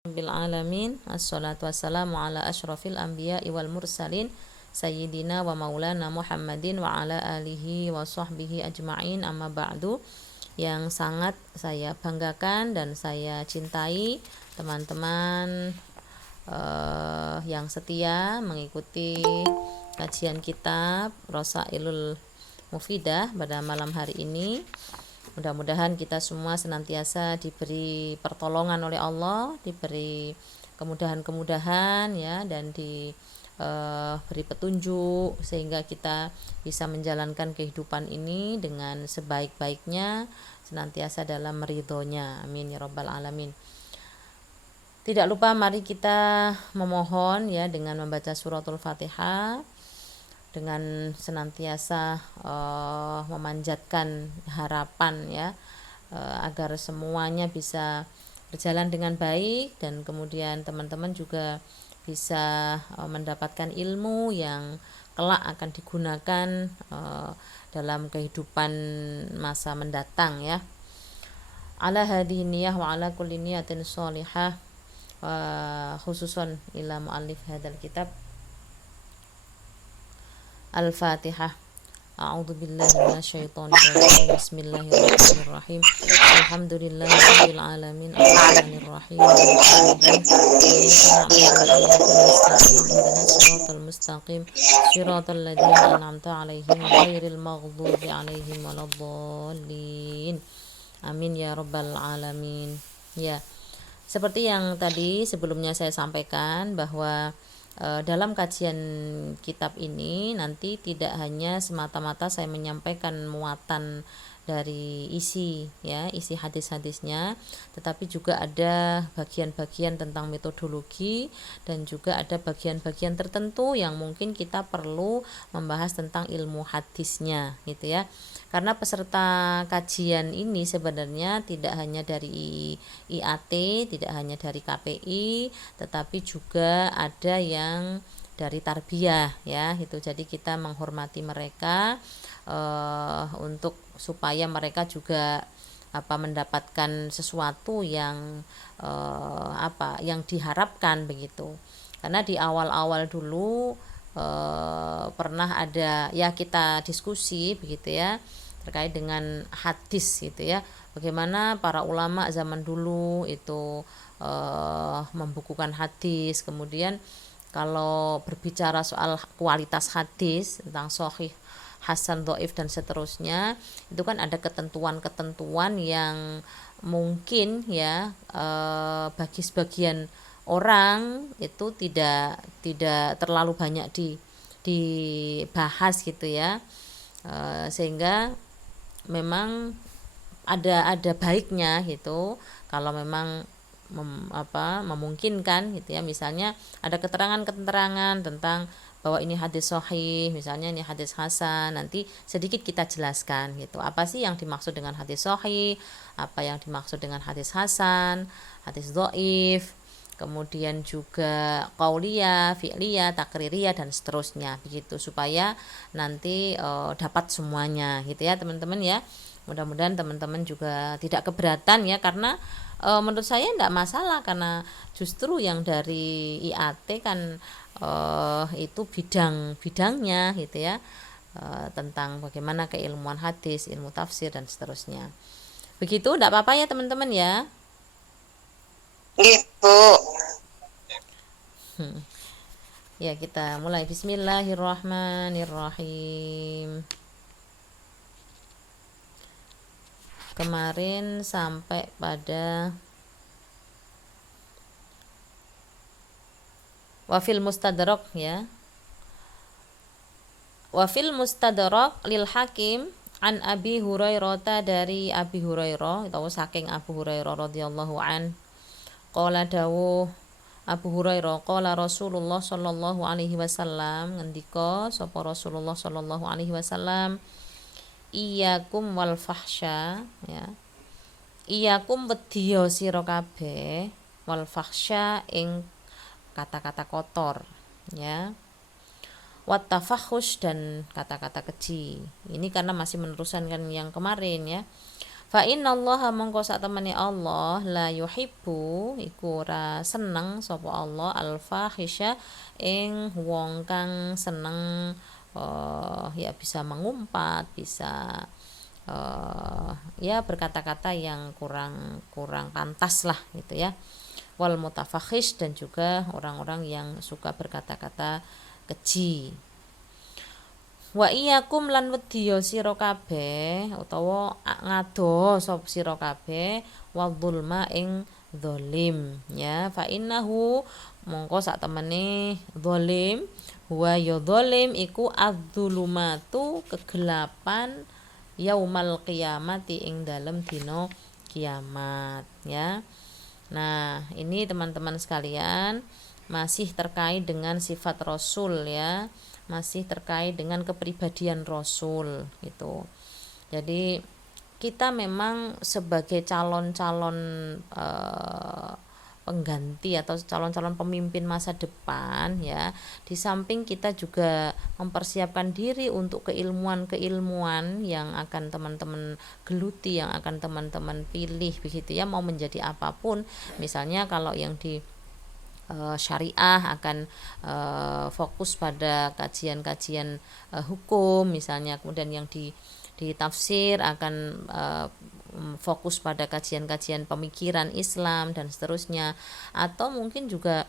Rabbil alamin, assalatu wassalamu ala asyrafil anbiya wal mursalin sayyidina wa maulana Muhammadin wa ala alihi wa sahbihi ajma'in, amma ba'du. Yang sangat saya banggakan dan saya cintai teman-teman yang setia mengikuti kajian kitab Rasailul Mufidah pada malam hari ini. Mudah-mudahan kita semua senantiasa diberi pertolongan oleh Allah, diberi kemudahan-kemudahan ya, dan diberi petunjuk sehingga kita bisa menjalankan kehidupan ini dengan sebaik-baiknya, senantiasa dalam ridhonya. Amin ya rabbal alamin. Tidak lupa mari kita memohon ya dengan membaca suratul Fatihah, dengan senantiasa memanjatkan harapan ya, agar semuanya bisa berjalan dengan baik, dan kemudian teman-teman juga bisa mendapatkan ilmu yang kelak akan digunakan dalam kehidupan masa mendatang ya. Ala hadhihi niyah wa ala kulli niyatin sholihah, khususan ila muallif hadzal kitab. Al-Fatihah. A'udzu billahi minasyaitonir rajim. Bismillahirrahmanirrahim. Alhamdulillahirabbil alamin, arrahmanir rahim, ihdinas siratal mustaqim, siratal ladzina an'amta 'alaihim ghairil maghdubi 'alaihim waladdallin. Amin ya rabbal alamin. Ya, seperti yang tadi sebelumnya saya sampaikan bahwa dalam kajian kitab ini nanti tidak hanya semata-mata saya menyampaikan muatan dari isi hadis-hadisnya, tetapi juga ada bagian-bagian tentang metodologi, dan juga ada bagian-bagian tertentu yang mungkin kita perlu membahas tentang ilmu hadisnya gitu ya. Karena peserta kajian ini sebenarnya tidak hanya dari IAT, tidak hanya dari KPI, tetapi juga ada yang dari tarbiyah ya itu. Jadi kita menghormati mereka untuk supaya mereka juga mendapatkan sesuatu yang yang diharapkan begitu. Karena di awal-awal dulu pernah ada ya kita diskusi begitu ya terkait dengan hadis gitu ya, bagaimana para ulama zaman dulu itu membukukan hadis. Kemudian kalau berbicara soal kualitas hadis tentang sahih, hasan, dhaif dan seterusnya, itu kan ada ketentuan-ketentuan yang mungkin ya bagi sebagian orang itu tidak terlalu banyak dibahas gitu ya, sehingga memang ada baiknya gitu kalau memang memungkinkan gitu ya. Misalnya ada keterangan-keterangan tentang bahwa ini hadis sahih, misalnya ini hadis hasan, nanti sedikit kita jelaskan gitu. Apa sih yang dimaksud dengan hadis sahih, apa yang dimaksud dengan hadis hasan, hadis dhaif, kemudian juga qauliyah, fi'liyah, takririyah dan seterusnya begitu, supaya nanti dapat semuanya gitu ya teman-teman ya. Mudah-mudahan teman-teman juga tidak keberatan ya, karena menurut saya tidak masalah, karena justru yang dari IAT kan itu bidangnya gitu ya, tentang bagaimana keilmuan hadis, ilmu tafsir dan seterusnya begitu. Tidak apa-apa ya teman-teman ya. Gitu. Ya, kita mulai. Bismillahirrahmanirrahim. Kemarin sampai pada wafil mustadrak ya. Wafil mustadrak lil hakim an Abi Hurairah, dari Abi Hurairah atau saking Abu Hurairah radhiyallahu an, qala dawuh Abu Hurairah, qala Rasulullah sallallahu alaihi wasallam, ngendika sapa Rasulullah sallallahu alaihi wasallam, iyyakum wal fahsya ya. Iyyakum wedya sira kabeh, wal fahsya ing kata-kata kotor ya. Wat tafahush dan kata-kata keji. Ini karena masih meneruskan yang kemarin ya. Fa innallaha mongko sak temene Allah la yuhibbu iku ora seneng sapa Allah al fahisha ing wong kang seneng ya bisa mengumpat, bisa ya berkata-kata yang kurang pantas lah gitu ya. Wal mutafakhish, dan juga orang-orang yang suka berkata-kata keji. Wa iyyakum lan wedya sira kabeh utawa ngado sapa sira kabeh wadzulma ing zalim ya, fa innahu mongko sak temene zalim wa ya zalim iku adzulumatu kegelapan yaumal qiyamati ing dalem dina kiamat ya. Nah, ini teman-teman sekalian masih terkait dengan sifat Rasul ya, masih terkait dengan kepribadian Rasul gitu. Jadi kita memang sebagai calon-calon pengganti atau calon-calon pemimpin masa depan ya, di samping kita juga mempersiapkan diri untuk keilmuan-keilmuan yang akan teman-teman geluti, yang akan teman-teman pilih begitu ya, mau menjadi apapun. Misalnya kalau yang di syariah akan fokus pada kajian-kajian hukum misalnya, kemudian yang di tafsir akan fokus pada kajian-kajian pemikiran Islam dan seterusnya, atau mungkin juga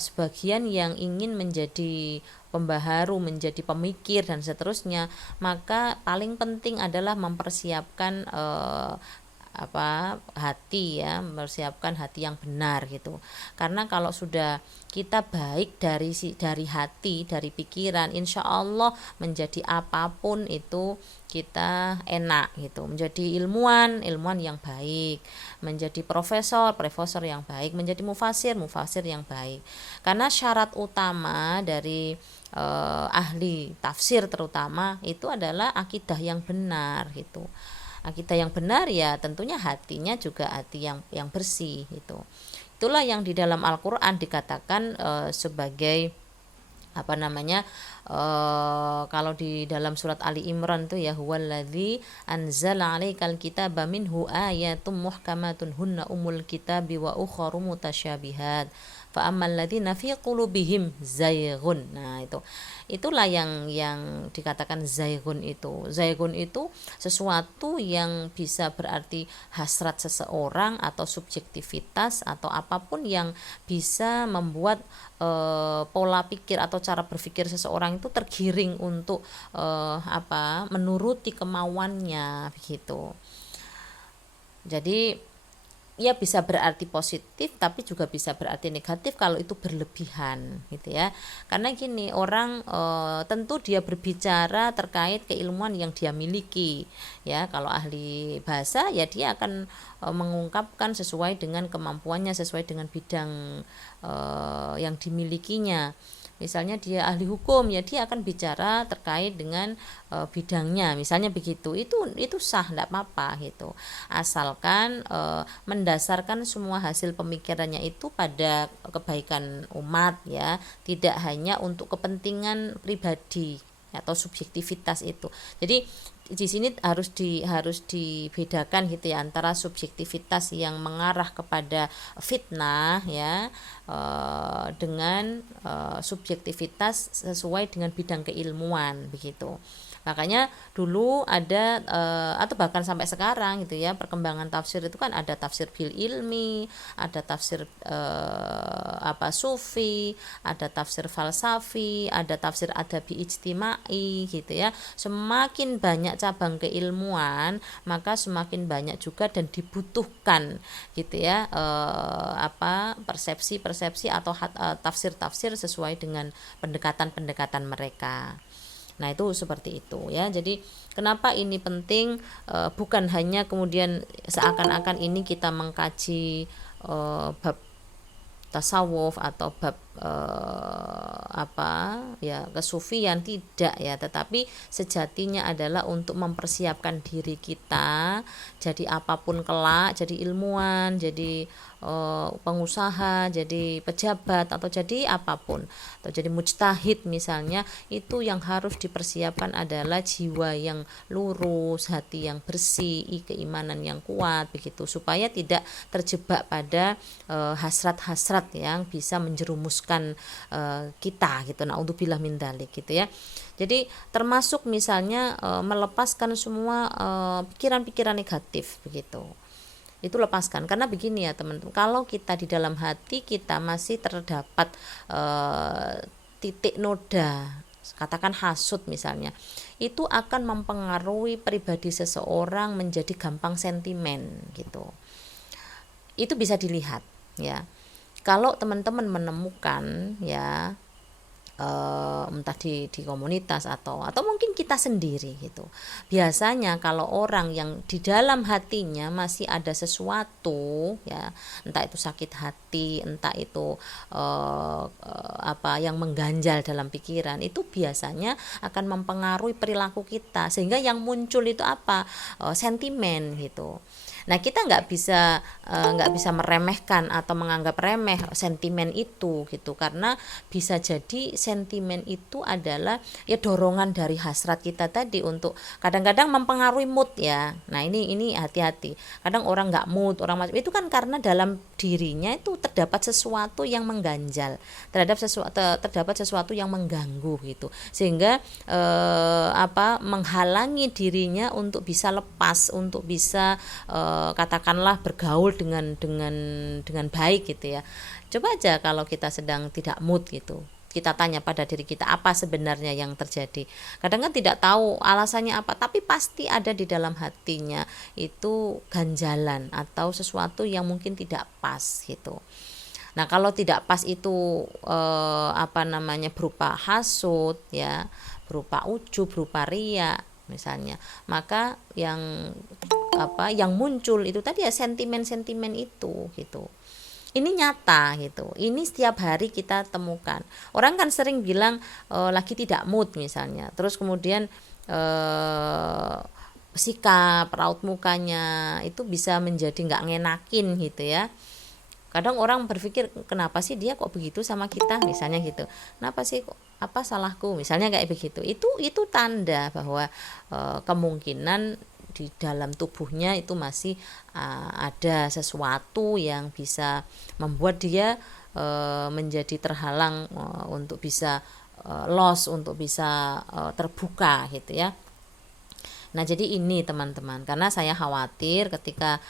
sebagian yang ingin menjadi pembaharu, menjadi pemikir dan seterusnya, maka paling penting adalah mempersiapkan hati ya, mempersiapkan hati yang benar gitu. Karena kalau sudah kita baik dari hati, dari pikiran, insya Allah menjadi apapun itu kita enak gitu. Menjadi ilmuwan yang baik, menjadi profesor yang baik, menjadi mufasir yang baik. Karena syarat utama dari ahli tafsir terutama itu adalah akidah yang benar gitu. Akidah yang benar ya tentunya hatinya juga hati yang bersih gitu. Itulah yang di dalam Al-Qur'an dikatakan sebagai kalau di dalam surat Ali Imran tuh ya, huwallazi anzala 'alaikal kitaba minhu ayatum muhkamatun hunna umul kitabi wa ukharu mutasyabihat fa ammal ladzina fi qulubihim zayghun. Nah, itulah yang dikatakan zayghun itu. Zayghun itu sesuatu yang bisa berarti hasrat seseorang atau subjektivitas atau apapun yang bisa membuat pola pikir atau cara berpikir seseorang itu tergiring untuk menuruti kemauannya begitu. Jadi ya bisa berarti positif tapi juga bisa berarti negatif kalau itu berlebihan gitu ya. Karena gini, orang tentu dia berbicara terkait keilmuan yang dia miliki ya. Kalau ahli bahasa ya dia akan mengungkapkan sesuai dengan kemampuannya, sesuai dengan bidang yang dimilikinya. Misalnya dia ahli hukum ya dia akan bicara terkait dengan bidangnya misalnya begitu. Itu sah, tidak apa-apa gitu, asalkan mendasarkan semua hasil pemikirannya itu pada kebaikan umat ya, tidak hanya untuk kepentingan pribadi atau subjektivitas itu. Jadi di sini harus dibedakan gitu ya, antara subjektivitas yang mengarah kepada fitnah ya dengan subjektivitas sesuai dengan bidang keilmuan begitu. Makanya dulu ada atau bahkan sampai sekarang gitu ya, perkembangan tafsir itu kan ada tafsir bil ilmi, ada tafsir sufi, ada tafsir falsafi, ada tafsir adabi ijtimai gitu ya. Semakin banyak cabang keilmuan, maka semakin banyak juga dan dibutuhkan gitu ya persepsi-persepsi atau tafsir-tafsir sesuai dengan pendekatan-pendekatan mereka. Nah, itu seperti itu ya. Jadi kenapa ini penting, bukan hanya kemudian seakan-akan ini kita mengkaji bab tasawuf atau bab kesufian, tidak ya, tetapi sejatinya adalah untuk mempersiapkan diri kita jadi apapun kelak, jadi ilmuwan, jadi pengusaha, jadi pejabat, atau jadi apapun, atau jadi mujtahid misalnya, itu yang harus dipersiapkan adalah jiwa yang lurus, hati yang bersih, keimanan yang kuat begitu, supaya tidak terjebak pada hasrat-hasrat yang bisa menjerumuskan kita gitu. Naudzubillah min dzalik gitu ya. Jadi termasuk misalnya melepaskan semua pikiran-pikiran negatif begitu. Itu lepaskan, karena begini ya teman-teman, kalau kita di dalam hati kita masih terdapat titik noda, katakan hasud misalnya, itu akan mempengaruhi pribadi seseorang menjadi gampang sentimen gitu. Itu bisa dilihat ya. Kalau teman-teman menemukan ya, entah di komunitas atau mungkin kita sendiri gitu. Biasanya kalau orang yang di dalam hatinya masih ada sesuatu ya, entah itu sakit hati, entah itu apa yang mengganjal dalam pikiran, itu biasanya akan mempengaruhi perilaku kita, sehingga yang muncul itu apa? Sentimen gitu. Nah, kita nggak bisa meremehkan atau menganggap remeh sentimen itu gitu, karena bisa jadi sentimen itu adalah ya dorongan dari hasrat kita tadi untuk kadang-kadang mempengaruhi mood ya. Nah, ini hati-hati. Kadang orang nggak mood, orang macam itu kan karena dalam dirinya itu terdapat sesuatu yang mengganjal, terdapat sesuatu yang mengganggu gitu, sehingga menghalangi dirinya untuk bisa lepas, untuk bisa katakanlah bergaul dengan baik gitu ya. Coba aja kalau kita sedang tidak mood gitu, kita tanya pada diri kita apa sebenarnya yang terjadi. Kadang kan tidak tahu alasannya apa, tapi pasti ada di dalam hatinya itu ganjalan atau sesuatu yang mungkin tidak pas gitu. Nah, kalau tidak pas itu berupa hasud ya, berupa ujub, berupa riya misalnya, maka yang muncul itu tadi ya sentimen-sentimen itu gitu. Ini nyata gitu, ini setiap hari kita temukan. Orang kan sering bilang lagi tidak mood misalnya, terus kemudian sikap raut mukanya itu bisa menjadi nggak ngenakin gitu ya. Kadang orang berpikir, kenapa sih dia kok begitu sama kita misalnya gitu, kenapa sih apa salahku misalnya kayak begitu. Itu tanda bahwa kemungkinan di dalam tubuhnya itu masih ada sesuatu yang bisa membuat dia menjadi terhalang untuk bisa loss, untuk bisa terbuka gitu ya. Nah, jadi ini teman-teman, karena saya khawatir ketika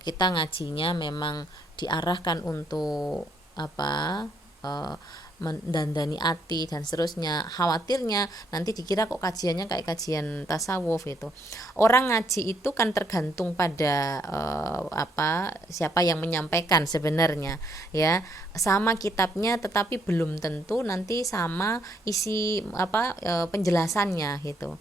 kita ngajinya memang diarahkan untuk mendandani hati dan seterusnya, khawatirnya nanti dikira kok kajiannya kayak kajian tasawuf itu. Orang ngaji itu kan tergantung pada siapa yang menyampaikan sebenarnya ya, sama kitabnya, tetapi belum tentu nanti sama isi penjelasannya gitu.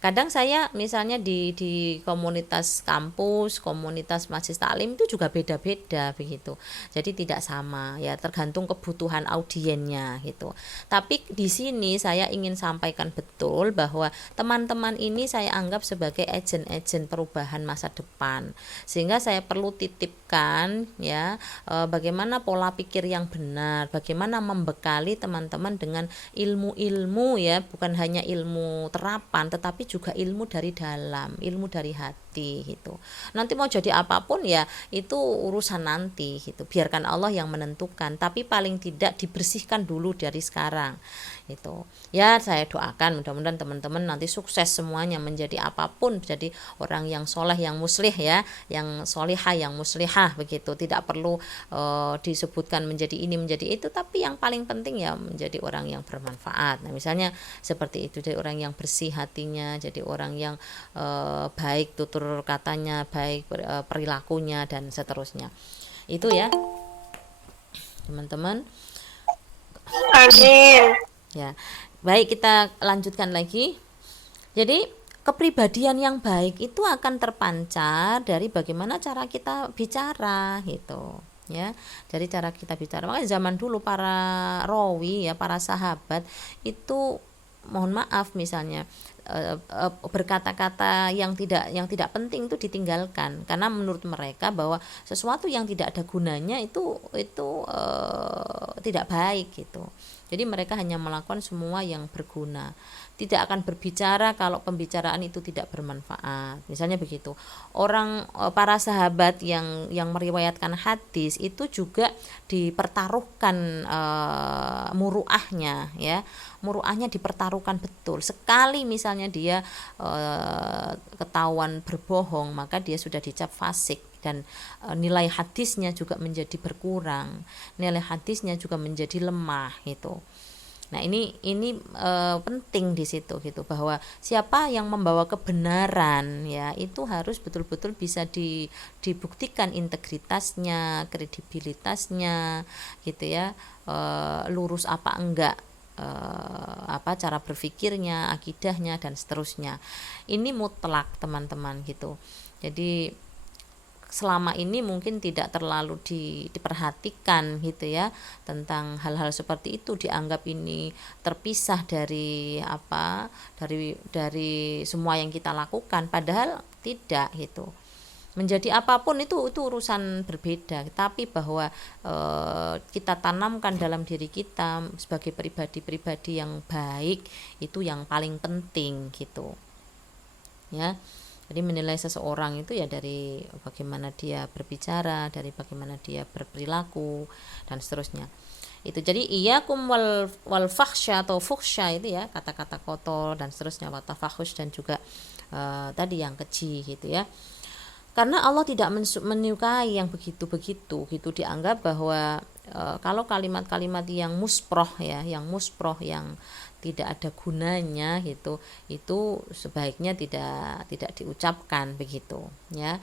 Kadang saya misalnya di komunitas kampus, komunitas majelis taklim itu juga beda-beda begitu. Jadi tidak sama ya, tergantung kebutuhan audiennya gitu. Tapi di sini saya ingin sampaikan betul bahwa teman-teman ini saya anggap sebagai agen-agen perubahan masa depan. Sehingga saya perlu titipkan ya bagaimana pola pikir yang benar, bagaimana membekali teman-teman dengan ilmu-ilmu ya, bukan hanya ilmu terapan tetapi juga ilmu dari dalam, ilmu dari hati gitu. Nanti mau jadi apapun ya itu urusan nanti gitu, biarkan Allah yang menentukan, tapi paling tidak dibersihkan dulu dari sekarang itu ya. Saya doakan mudah-mudahan teman-teman nanti sukses semuanya, menjadi apapun, menjadi orang yang soleh, yang muslih ya, yang solihah, yang muslihah begitu. Tidak perlu disebutkan menjadi ini menjadi itu, tapi yang paling penting ya menjadi orang yang bermanfaat. Nah, misalnya seperti itu, jadi orang yang bersih hatinya, jadi orang yang baik tutur katanya, baik perilakunya dan seterusnya. Itu ya teman-teman. Amin. Ya, baik, kita lanjutkan lagi. Jadi kepribadian yang baik itu akan terpancar dari bagaimana cara kita bicara gitu ya, dari cara kita bicara. Makanya zaman dulu para rawi ya, para sahabat itu mohon maaf misalnya berkata-kata yang tidak penting itu ditinggalkan, karena menurut mereka bahwa sesuatu yang tidak ada gunanya itu tidak baik gitu. Jadi mereka hanya melakukan semua yang berguna, tidak akan berbicara kalau pembicaraan itu tidak bermanfaat, misalnya begitu. Para sahabat yang meriwayatkan hadis itu juga dipertaruhkan muruahnya, ya, muruahnya dipertaruhkan betul. Sekali misalnya dia ketahuan berbohong, maka dia sudah dicap fasik, dan nilai hadisnya juga menjadi berkurang, nilai hadisnya juga menjadi lemah gitu. Nah, ini penting di situ gitu, bahwa siapa yang membawa kebenaran, ya, itu harus betul-betul bisa dibuktikan integritasnya, kredibilitasnya gitu ya, lurus apa enggak, cara berpikirnya, akidahnya, dan seterusnya. Ini mutlak teman-teman gitu. Jadi selama ini mungkin tidak terlalu diperhatikan gitu ya, tentang hal-hal seperti itu, dianggap ini terpisah dari dari semua yang kita lakukan, padahal tidak gitu. Menjadi apapun itu urusan berbeda, tapi bahwa kita tanamkan dalam diri kita sebagai pribadi-pribadi yang baik, itu yang paling penting gitu ya. Jadi menilai seseorang itu ya dari bagaimana dia berbicara, dari bagaimana dia berperilaku, dan seterusnya. Itu jadi iyakum wal fakhsya atau fukhsya, itu ya, kata-kata kotor dan seterusnya, wa tafakhus, dan juga tadi yang keji gitu ya. Karena Allah tidak menyukai yang begitu-begitu gitu, dianggap bahwa kalau kalimat-kalimat yang musproh ya, yang tidak ada gunanya gitu, itu sebaiknya tidak diucapkan begitu ya.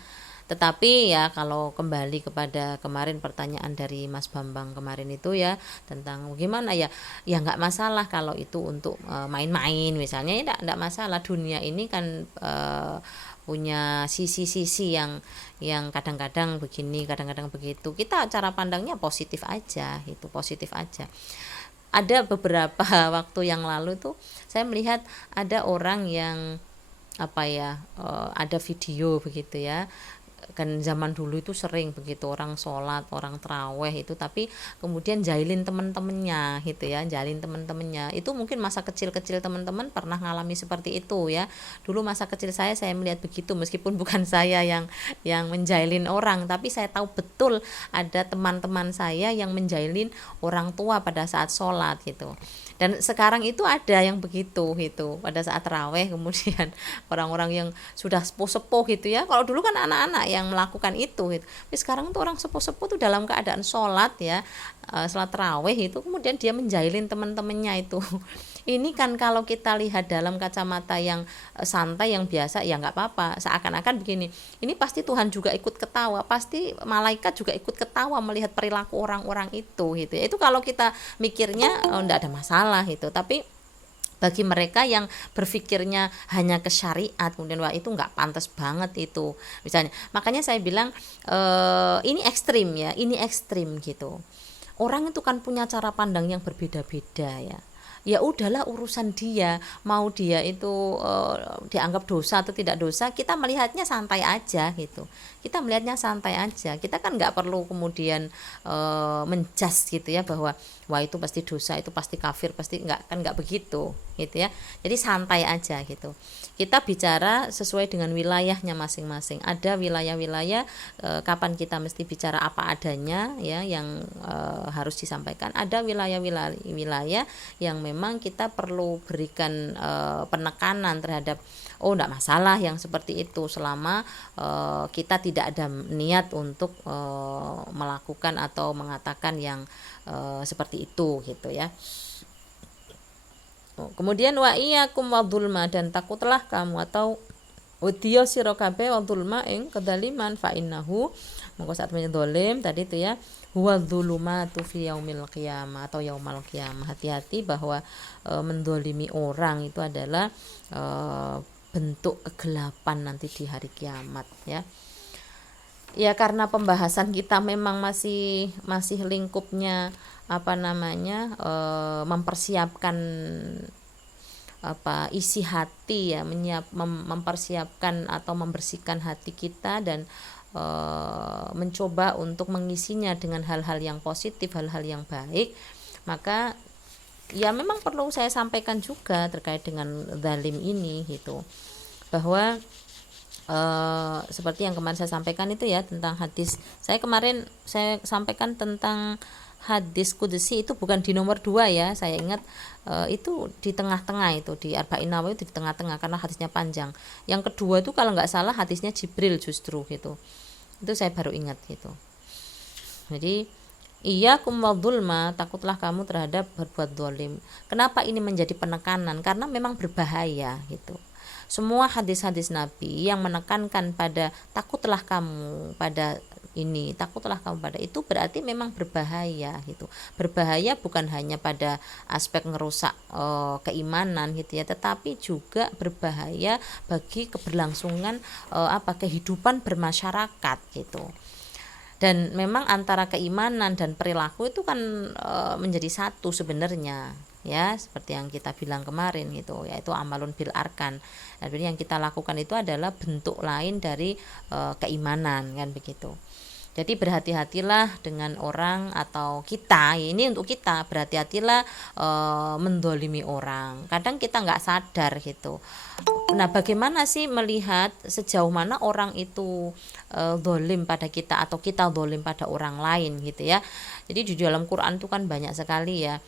Tetapi ya, kalau kembali kepada kemarin pertanyaan dari Mas Bambang kemarin itu ya, tentang gimana ya nggak masalah kalau itu untuk main-main misalnya, ya enggak masalah. Dunia ini kan punya sisi-sisi yang kadang-kadang begini, kadang-kadang begitu. Kita cara pandangnya positif aja, itu positif aja. Ada beberapa waktu yang lalu tuh saya melihat ada orang yang ada video begitu ya, kan zaman dulu itu sering begitu, orang sholat, orang terawih itu, tapi kemudian jahilin teman-temannya gitu ya, jahilin teman-temannya. Itu mungkin masa kecil-kecil teman-teman pernah ngalami seperti itu ya. Dulu masa kecil saya melihat begitu, meskipun bukan saya yang menjahilin orang, tapi saya tahu betul ada teman-teman saya yang menjahilin orang tua pada saat sholat gitu. Dan sekarang itu ada yang begitu gitu, pada saat tarawih, kemudian orang-orang yang sudah sepuh-sepuh gitu ya. Kalau dulu kan anak-anak yang melakukan itu gitu. Tapi sekarang tuh orang sepuh-sepuh tuh dalam keadaan sholat ya, sholat tarawih itu, kemudian dia menjahilin teman-temannya itu. Ini kan kalau kita lihat dalam kacamata yang santai, yang biasa, ya nggak apa-apa. Seakan-akan begini, ini pasti Tuhan juga ikut ketawa, pasti malaikat juga ikut ketawa melihat perilaku orang-orang itu gitu ya. Itu kalau kita mikirnya nggak ada masalah gitu. Tapi bagi mereka yang berpikirnya hanya ke syariat, kemudian wah itu nggak pantas banget itu misalnya. Makanya saya bilang ini ekstrim ya, ini ekstrim gitu. Orang itu kan punya cara pandang yang berbeda-beda ya. Ya udahlah, urusan dia, mau dia itu dianggap dosa atau tidak dosa, kita melihatnya santai aja gitu. Kita melihatnya santai aja. Kita kan nggak perlu kemudian menjudge gitu ya, bahwa wah itu pasti dosa, itu pasti kafir, pasti nggak begitu gitu ya. Jadi santai aja gitu. Kita bicara sesuai dengan wilayahnya masing-masing. Ada wilayah-wilayah kapan kita mesti bicara apa adanya ya, yang harus disampaikan. Ada wilayah-wilayah yang memang kita perlu berikan penekanan terhadap, oh enggak masalah yang seperti itu, selama kita tidak ada niat untuk melakukan atau mengatakan yang seperti itu gitu ya. Kemudian wa iyyakum wadzulma, dan takutlah kamu atau udiyo sira kabeh wadzulma ing kedaliman, fa innahu mongko saat mendolim tadi itu ya, huwa dzulumatu fi yaumil qiyamah atau yaumal qiyamah. Hati-hati bahwa mendolimi orang itu adalah bentuk kegelapan nanti di hari kiamat ya. Ya karena pembahasan kita memang masih lingkupnya mempersiapkan isi hati ya, mempersiapkan atau membersihkan hati kita dan mencoba untuk mengisinya dengan hal-hal yang positif, hal-hal yang baik, maka ya memang perlu saya sampaikan juga terkait dengan zalim ini gitu, bahwa seperti yang kemarin saya sampaikan itu ya, tentang hadis. Kemarin saya sampaikan tentang hadis kudusi itu bukan di nomor 2 ya, saya ingat itu di tengah-tengah, itu di Arba'in Nawawi itu di tengah-tengah karena hadisnya panjang. Yang kedua itu kalau nggak salah hadisnya Jibril justru gitu, itu saya baru ingat gitu. Jadi iyyakum wadzulma, takutlah kamu terhadap berbuat zalim. Kenapa ini menjadi penekanan? Karena memang berbahaya gitu. Semua hadis-hadis Nabi yang menekankan pada takutlah kamu pada ini, takutlah kamu pada itu, berarti memang berbahaya gitu. Berbahaya bukan hanya pada aspek ngerusak keimanan gitu ya, tetapi juga berbahaya bagi keberlangsungan kehidupan bermasyarakat gitu. Dan memang antara keimanan dan perilaku itu kan menjadi satu sebenarnya ya, seperti yang kita bilang kemarin gitu, yaitu amalun bil arkan. Jadi yang kita lakukan itu adalah bentuk lain dari keimanan kan begitu. Jadi berhati-hatilah dengan orang, atau kita, ini untuk kita, berhati-hatilah mendolimi orang. Kadang kita nggak sadar gitu. Nah, bagaimana sih melihat sejauh mana orang itu dolim pada kita atau kita dolim pada orang lain gitu ya. Jadi di dalam Quran itu kan banyak sekali ya,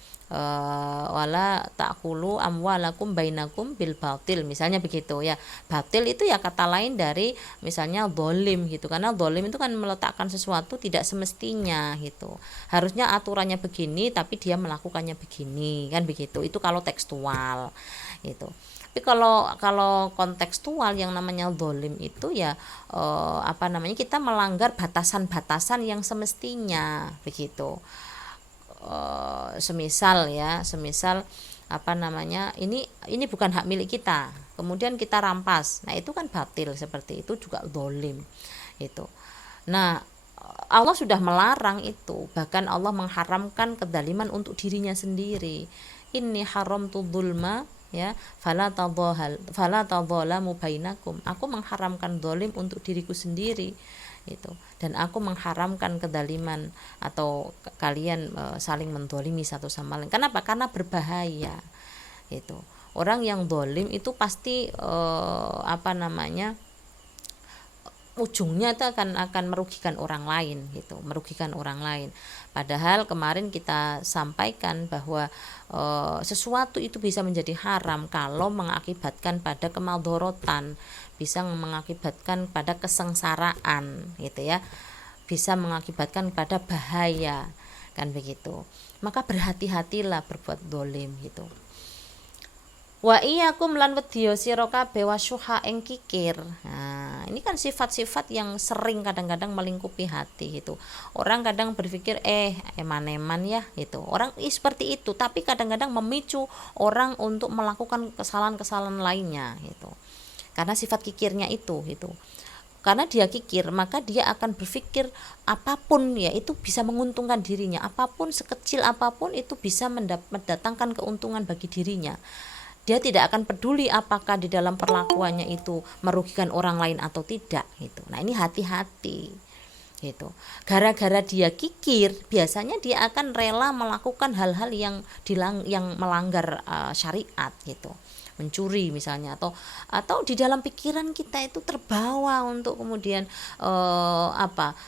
wala ta'kulu amwalakum bainakum bil batil, misalnya begitu ya. Batil itu ya kata lain dari misalnya dolim gitu, karena dolim itu kan meletakkan sesuatu tidak semestinya gitu. Harusnya aturannya begini tapi dia melakukannya begini kan begitu. Itu kalau tekstual gitu. Tapi kalau kontekstual yang namanya dolim itu ya kita melanggar batasan-batasan yang semestinya begitu. Semisal ini bukan hak milik kita, kemudian kita rampas, nah itu kan batil, seperti itu juga dolim itu. Nah, Allah sudah melarang itu, bahkan Allah mengharamkan kezaliman untuk dirinya sendiri. Inni haramtu dzulma ya fala tadzalamu bainakum, aku mengharamkan zalim untuk diriku sendiri itu, dan aku mengharamkan kezaliman atau kalian saling mendolimi satu sama lain. Kenapa? Karena berbahaya itu. Orang yang zalim itu pasti ujungnya itu akan merugikan orang lain gitu, merugikan orang lain. Padahal kemarin kita sampaikan bahwa sesuatu itu bisa menjadi haram kalau mengakibatkan pada kemadharatan, bisa mengakibatkan pada kesengsaraan gitu ya, bisa mengakibatkan pada bahaya kan begitu. Maka berhati-hatilah berbuat zalim gitu. Wa iyyakum lan wedya sira kabeh wasyuha ing kikir. Nah, ini kan sifat-sifat yang sering kadang-kadang melingkupi hati gitu. Orang kadang berpikir eman-eman ya gitu. Orang seperti itu, tapi kadang-kadang memicu orang untuk melakukan kesalahan-kesalahan lainnya gitu. Karena sifat kikirnya itu gitu. Karena dia kikir, maka dia akan berpikir apapun ya itu bisa menguntungkan dirinya, apapun sekecil apapun itu bisa mendatangkan keuntungan bagi dirinya. Dia tidak akan peduli apakah di dalam perlakuannya itu merugikan orang lain atau tidak gitu. Nah, ini hati-hati gitu. Gara-gara dia kikir, biasanya dia akan rela melakukan hal-hal yang melanggar syariat gitu. Mencuri misalnya, atau di dalam pikiran kita itu terbawa untuk kemudian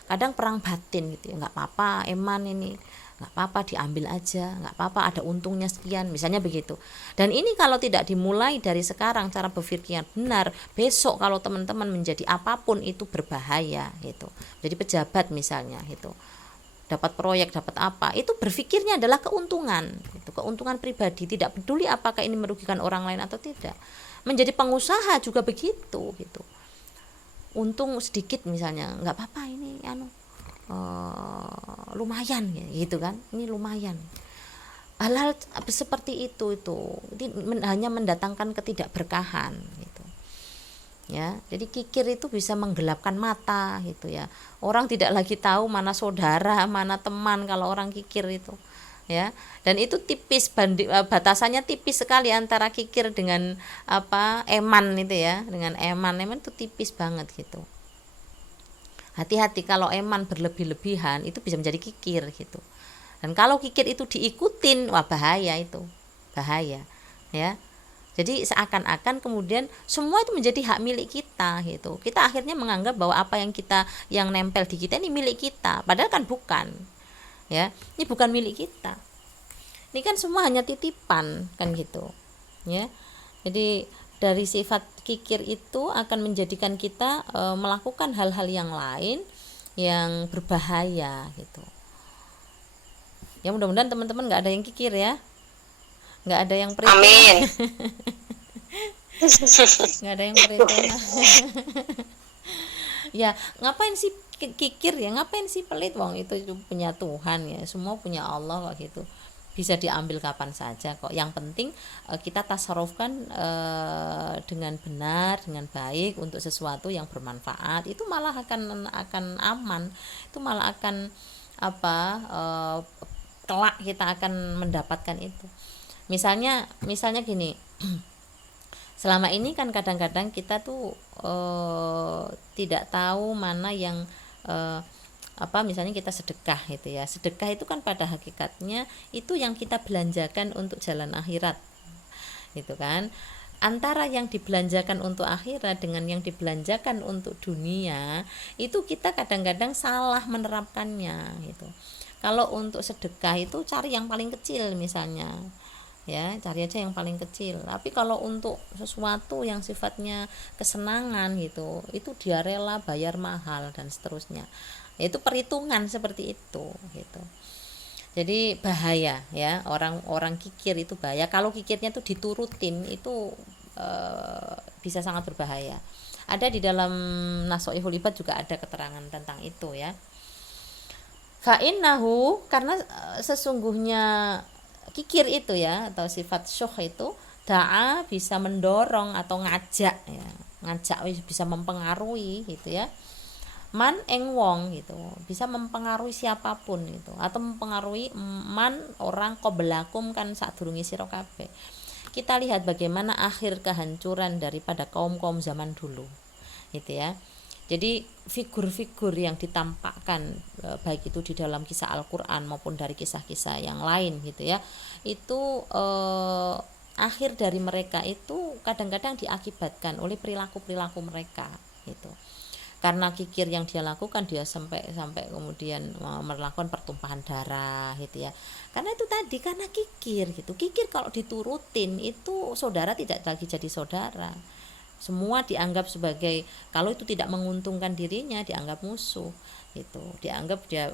kadang perang batin gitu ya, nggak apa-apa eman ini, nggak apa-apa diambil aja, nggak apa-apa ada untungnya sekian, misalnya begitu. Dan ini kalau tidak dimulai dari sekarang cara berpikir benar, besok kalau teman-teman menjadi apapun itu berbahaya gitu. Jadi pejabat misalnya gitu, dapat proyek, dapat apa, itu berpikirnya adalah keuntungan itu, keuntungan pribadi, tidak peduli apakah ini merugikan orang lain atau tidak. Menjadi pengusaha juga begitu gitu, untung sedikit misalnya, nggak apa-apa ini lumayan gitu kan, ini lumayan. Hal-hal seperti itu hanya mendatangkan ketidakberkahan gitu ya. Jadi kikir itu bisa menggelapkan mata gitu ya. Orang tidak lagi tahu mana saudara, mana teman kalau orang kikir itu ya. Dan itu tipis batasannya tipis sekali antara kikir dengan eman itu ya, dengan eman itu tipis banget gitu. Hati-hati kalau eman berlebih-lebihan itu bisa menjadi kikir gitu. Dan kalau kikir itu diikutin, wah bahaya itu, bahaya ya. Jadi seakan-akan kemudian semua itu menjadi hak milik kita gitu. Kita akhirnya menganggap bahwa apa yang nempel di kita ini milik kita, padahal kan bukan. Ya, ini bukan milik kita. Ini kan semua hanya titipan kan gitu. Ya. Jadi dari sifat kikir itu akan menjadikan kita melakukan hal-hal yang lain yang berbahaya gitu. Ya mudah-mudahan teman-teman nggak ada yang kikir ya, nggak ada yang perhitungan. Amin. Nggak ada yang perhitungan. Ya ngapain sih kikir ya, ngapain sih pelit, wong itu punya Tuhan ya, semua punya Allah kok gitu, bisa diambil kapan saja kok. Yang penting kita tasarufkan dengan benar, dengan baik untuk sesuatu yang bermanfaat, itu malah akan aman, itu malah akan kelak kita akan mendapatkan itu. Misalnya gini, selama ini kan kadang-kadang kita tuh tidak tahu mana yang misalnya kita sedekah gitu ya. Sedekah itu kan pada hakikatnya itu yang kita belanjakan untuk jalan akhirat gitu kan. Antara yang dibelanjakan untuk akhirat dengan yang dibelanjakan untuk dunia, itu kita kadang-kadang salah menerapkannya gitu. Kalau untuk sedekah itu cari yang paling kecil misalnya, ya cari aja yang paling kecil. Tapi kalau untuk sesuatu yang sifatnya kesenangan gitu, itu dia rela bayar mahal dan seterusnya. Itu perhitungan seperti itu gitu. Jadi bahaya ya, orang kikir itu bahaya. Kalau kikirnya itu diturutin itu bisa sangat berbahaya. Ada di dalam Nasoihul Ibad juga ada keterangan tentang itu ya. Fa'innahu, karena sesungguhnya kikir itu ya, atau sifat syuh itu da'a bisa mendorong atau ngajak ya, bisa mempengaruhi gitu ya, man eng wong gitu, bisa mempengaruhi siapapun gitu, atau mempengaruhi man orang qablakum kan sadurunge sira kabeh. Kita lihat bagaimana akhir kehancuran daripada kaum-kaum zaman dulu gitu ya. Jadi figur-figur yang ditampakkan baik itu di dalam kisah Al-Quran maupun dari kisah-kisah yang lain gitu ya, itu akhir dari mereka itu kadang-kadang diakibatkan oleh perilaku-perilaku mereka gitu. Karena kikir yang dia lakukan, dia sampai kemudian melakukan pertumpahan darah gitu ya. Karena itu tadi, karena kikir gitu. Kikir kalau diturutin itu saudara tidak lagi jadi saudara. Semua dianggap sebagai, kalau itu tidak menguntungkan dirinya dianggap musuh gitu, dianggap dia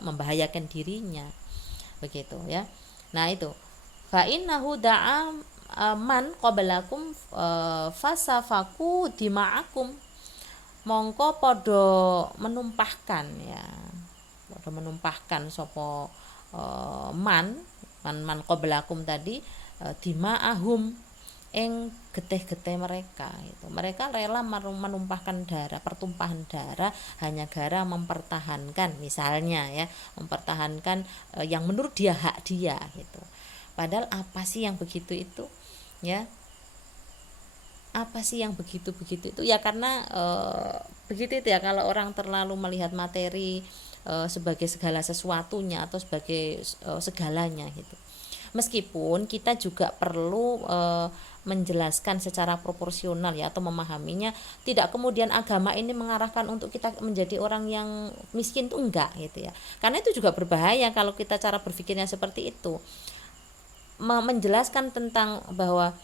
membahayakan dirinya begitu ya. Nah itu fa innahu da'a man qablakum fasafaku dima'akum, mongko podo menumpahkan ya, podo menumpahkan sopo man qablakum tadi dima'ahum ing getih-getih mereka itu. Mereka rela menumpahkan darah, pertumpahan darah hanya gara mempertahankan misalnya ya, mempertahankan yang menurut dia hak dia gitu. Padahal apa sih yang begitu itu ya, apa sih yang begitu itu ya, karena begitu itu ya, kalau orang terlalu melihat materi sebagai segala sesuatunya atau sebagai segalanya gitu. Meskipun kita juga perlu menjelaskan secara proporsional ya, atau memahaminya, tidak kemudian agama ini mengarahkan untuk kita menjadi orang yang miskin, itu enggak gitu ya. Karena itu juga berbahaya kalau kita cara berpikirnya seperti itu, menjelaskan tentang bahwa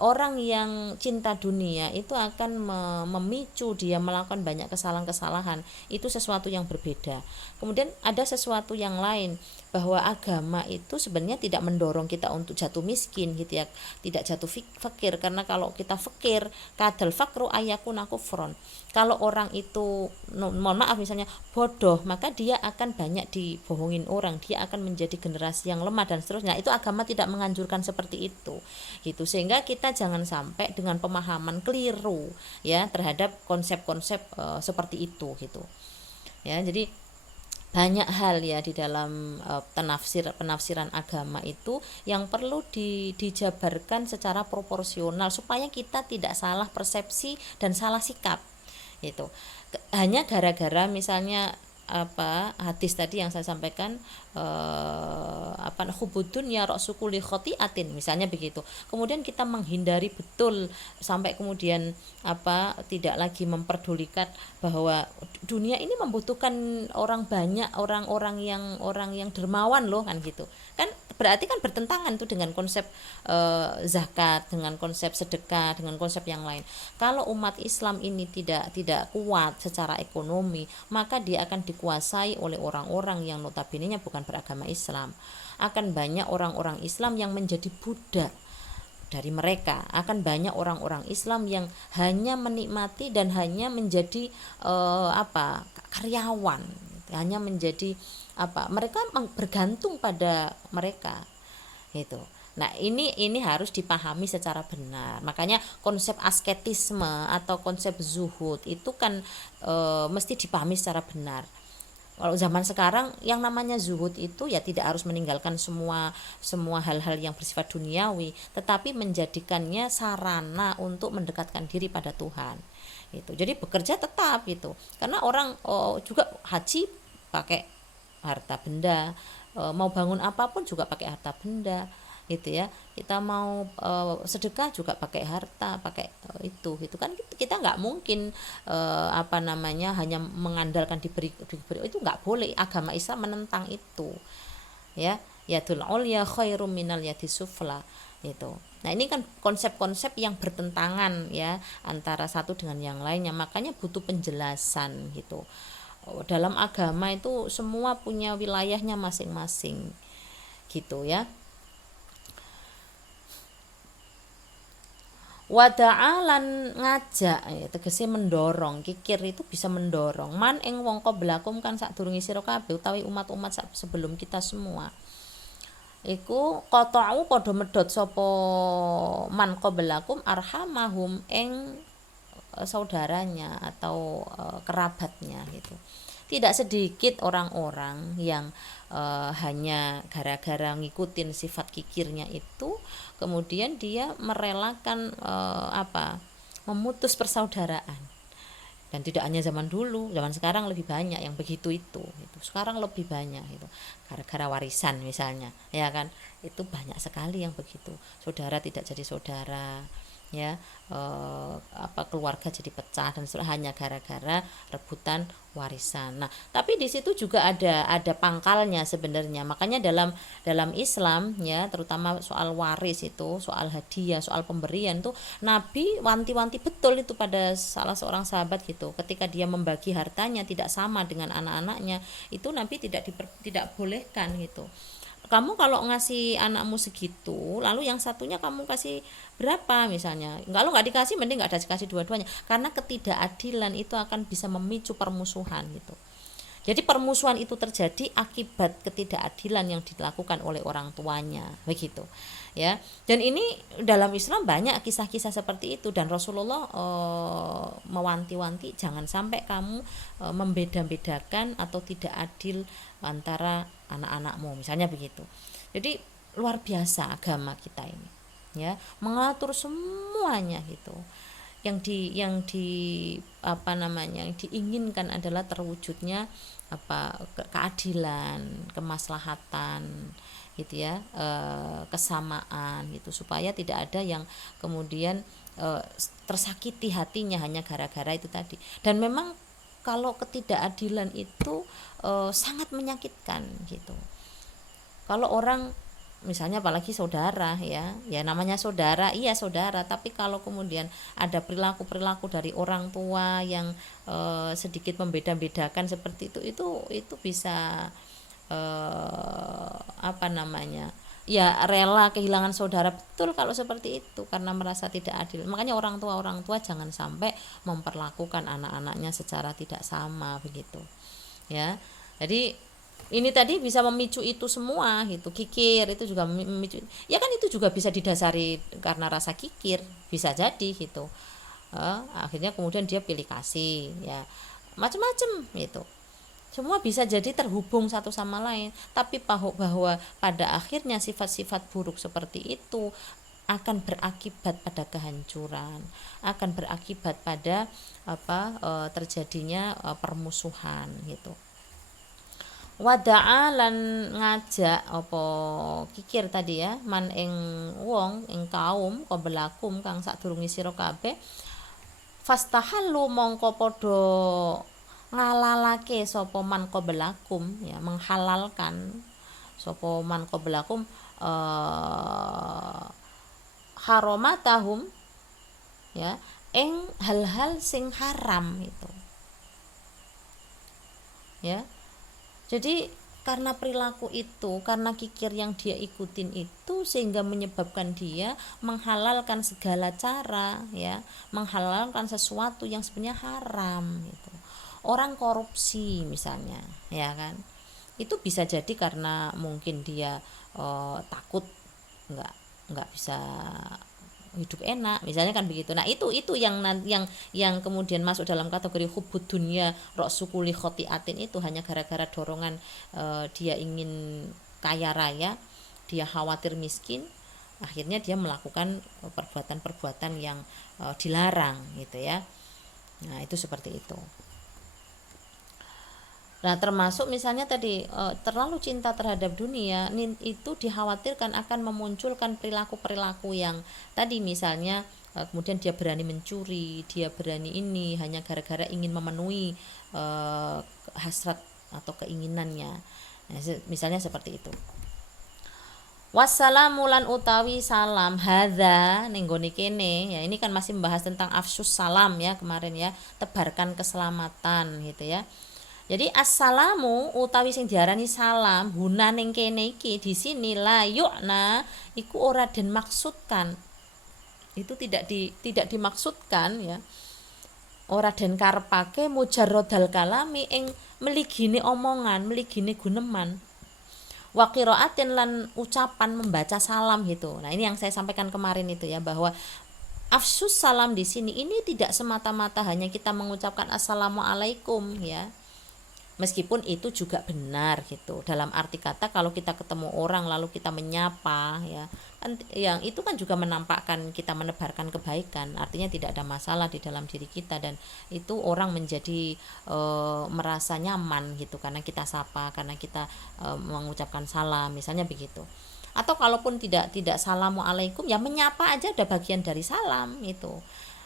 orang yang cinta dunia itu akan memicu dia melakukan banyak kesalahan-kesalahan, itu sesuatu yang berbeda. Kemudian ada sesuatu yang lain, bahwa agama itu sebenarnya tidak mendorong kita untuk jatuh miskin gitu ya, tidak jatuh fakir, karena kalau kita fakir kadal fakru ayakuna kufron, kalau orang itu mohon maaf misalnya bodoh, maka dia akan banyak dibohongin orang, dia akan menjadi generasi yang lemah dan seterusnya. Itu agama tidak menganjurkan seperti itu gitu. Sehingga kita jangan sampai dengan pemahaman keliru ya terhadap konsep-konsep seperti itu gitu ya. Jadi banyak hal ya di dalam penafsiran agama itu yang perlu dijabarkan secara proporsional supaya kita tidak salah persepsi dan salah sikap itu. Hanya gara-gara misalnya hadis tadi yang saya sampaikan, hubudun ya ra'sukuli khotiatin misalnya begitu, kemudian kita menghindari betul sampai kemudian tidak lagi memperdulikan bahwa dunia ini membutuhkan orang banyak, orang yang dermawan loh kan gitu kan, berarti kan bertentangan tuh dengan konsep zakat, dengan konsep sedekah, dengan konsep yang lain. Kalau umat Islam ini tidak kuat secara ekonomi, maka dia akan dikuasai oleh orang-orang yang notabene-nya bukan beragama Islam. Akan banyak orang-orang Islam yang menjadi budak dari mereka, akan banyak orang-orang Islam yang hanya menikmati dan hanya menjadi karyawan, hanya menjadi mereka bergantung pada mereka itu. Nah, ini harus dipahami secara benar. Makanya konsep asketisme atau konsep zuhud itu kan mesti dipahami secara benar. Kalau zaman sekarang yang namanya zuhud itu ya tidak harus meninggalkan semua hal-hal yang bersifat duniawi, tetapi menjadikannya sarana untuk mendekatkan diri pada Tuhan. Itu. Jadi bekerja tetap gitu. Karena orang juga haji pakai harta benda, mau bangun apapun juga pakai harta benda gitu ya. Kita mau sedekah juga pakai harta, pakai itu kan kita nggak mungkin hanya mengandalkan diberi itu nggak boleh. Agama Islam menentang itu ya, yadul ulya khairum minal yadis sufla itu. Nah, ini kan konsep-konsep yang bertentangan ya antara satu dengan yang lainnya, makanya butuh penjelasan gitu. Dalam agama itu semua punya wilayahnya masing-masing gitu ya. Wada'alan ngajak ya, tegese mendorong. Kikir itu bisa mendorong man ing wong qablakum kan sadurunge sira kabeh utawi umat-umat sebelum kita semua iku qata'u padha medhot sapa man qablakum arhamahum ing saudaranya atau kerabatnya gitu. Tidak sedikit orang-orang yang hanya gara-gara ngikutin sifat kikirnya itu kemudian dia merelakan memutus persaudaraan. Dan tidak hanya zaman dulu, zaman sekarang lebih banyak yang begitu itu. Sekarang lebih banyak itu gara-gara warisan misalnya, ya kan? Itu banyak sekali yang begitu. Saudara tidak jadi saudara, ya, keluarga jadi pecah dan hanya gara-gara rebutan warisan. Nah, tapi di situ juga ada pangkalnya sebenarnya. Makanya dalam Islam ya, terutama soal waris itu, soal hadiah, soal pemberian tuh Nabi wanti-wanti betul itu pada salah seorang sahabat gitu. Ketika dia membagi hartanya tidak sama dengan anak-anaknya, itu Nabi tidak bolehkan gitu. Kamu kalau ngasih anakmu segitu, lalu yang satunya kamu kasih berapa misalnya, kalau nggak dikasih mending nggak ada dikasih dua-duanya, karena ketidakadilan itu akan bisa memicu permusuhan gitu. Jadi permusuhan itu terjadi akibat ketidakadilan yang dilakukan oleh orang tuanya begitu ya. Dan ini dalam Islam banyak kisah-kisah seperti itu, dan Rasulullah mewanti-wanti jangan sampai kamu membeda-bedakan atau tidak adil antara anak-anakmu misalnya begitu. Jadi luar biasa agama kita ini ya, mengatur semuanya gitu. Yang diinginkan adalah terwujudnya keadilan, kemaslahatan gitu ya, kesamaan gitu, supaya tidak ada yang kemudian tersakiti hatinya hanya gara-gara itu tadi. Dan memang kalau ketidakadilan itu sangat menyakitkan gitu. Kalau orang misalnya apalagi saudara ya namanya saudara, iya saudara, tapi kalau kemudian ada perilaku dari orang tua yang sedikit membeda-bedakan seperti itu bisa ya rela kehilangan saudara betul kalau seperti itu karena merasa tidak adil. Makanya orang tua jangan sampai memperlakukan anak-anaknya secara tidak sama begitu ya. Jadi ini tadi bisa memicu itu semua gitu. Kikir itu juga memicu, ya kan, itu juga bisa didasari karena rasa kikir, bisa jadi gitu. Akhirnya kemudian dia pilih kasih ya, macam-macam gitu. Semua bisa jadi terhubung satu sama lain, tapi bahwa pada akhirnya sifat-sifat buruk seperti itu akan berakibat pada kehancuran, akan berakibat pada terjadinya permusuhan gitu. Wada'a lan ngajak apa kikir tadi ya, man ing wong ing kaum qablakum kang sadurunge sira kabeh, fastahallu mongko padha ngalalake sapa man qablakum ya, menghalalkan sapa man qablakum haromatahum ya, ing hal-hal sing haram itu ya. Jadi karena perilaku itu, karena kikir yang dia ikutin itu, sehingga menyebabkan dia menghalalkan segala cara ya, menghalalkan sesuatu yang sebenarnya haram gitu. Orang korupsi misalnya ya kan, itu bisa jadi karena mungkin dia takut nggak bisa hidup enak misalnya kan begitu. Nah itu yang kemudian masuk dalam kategori hubud dunia ra'sukuli khotiatin, itu hanya gara-gara dorongan dia ingin kaya raya, dia khawatir miskin, akhirnya dia melakukan perbuatan-perbuatan yang dilarang gitu ya. Nah itu seperti itu. Nah termasuk misalnya tadi terlalu cinta terhadap dunia itu dikhawatirkan akan memunculkan perilaku-perilaku yang tadi, misalnya kemudian dia berani mencuri, dia berani ini hanya gara-gara ingin memenuhi hasrat atau keinginannya. Nah, misalnya seperti itu. Wassalamu lan utawi salam hadza ning gone kene ya, ini kan masih membahas tentang afsus salam ya kemarin ya, tebarkan keselamatan gitu ya. Jadi assalamu utawi sing diarani salam guna ning kene iki di sini la yu'na iku ora den maksudkan. Itu tidak dimaksudkan ya. Ora den karepake mujarrodal kalami ing meligine omongan, meligine guneman. Wa qiraatin lan ucapan membaca salam gitu. Nah, ini yang saya sampaikan kemarin itu ya, bahwa afsus salam di sini ini tidak semata-mata hanya kita mengucapkan assalamualaikum ya. Meskipun itu juga benar gitu, dalam arti kata kalau kita ketemu orang lalu kita menyapa ya kan, yang itu kan juga menampakkan kita menebarkan kebaikan, artinya tidak ada masalah di dalam diri kita, dan itu orang menjadi merasa nyaman gitu karena kita sapa, karena kita mengucapkan salam misalnya begitu. Atau kalaupun tidak assalamualaikum ya menyapa aja ada bagian dari salam itu.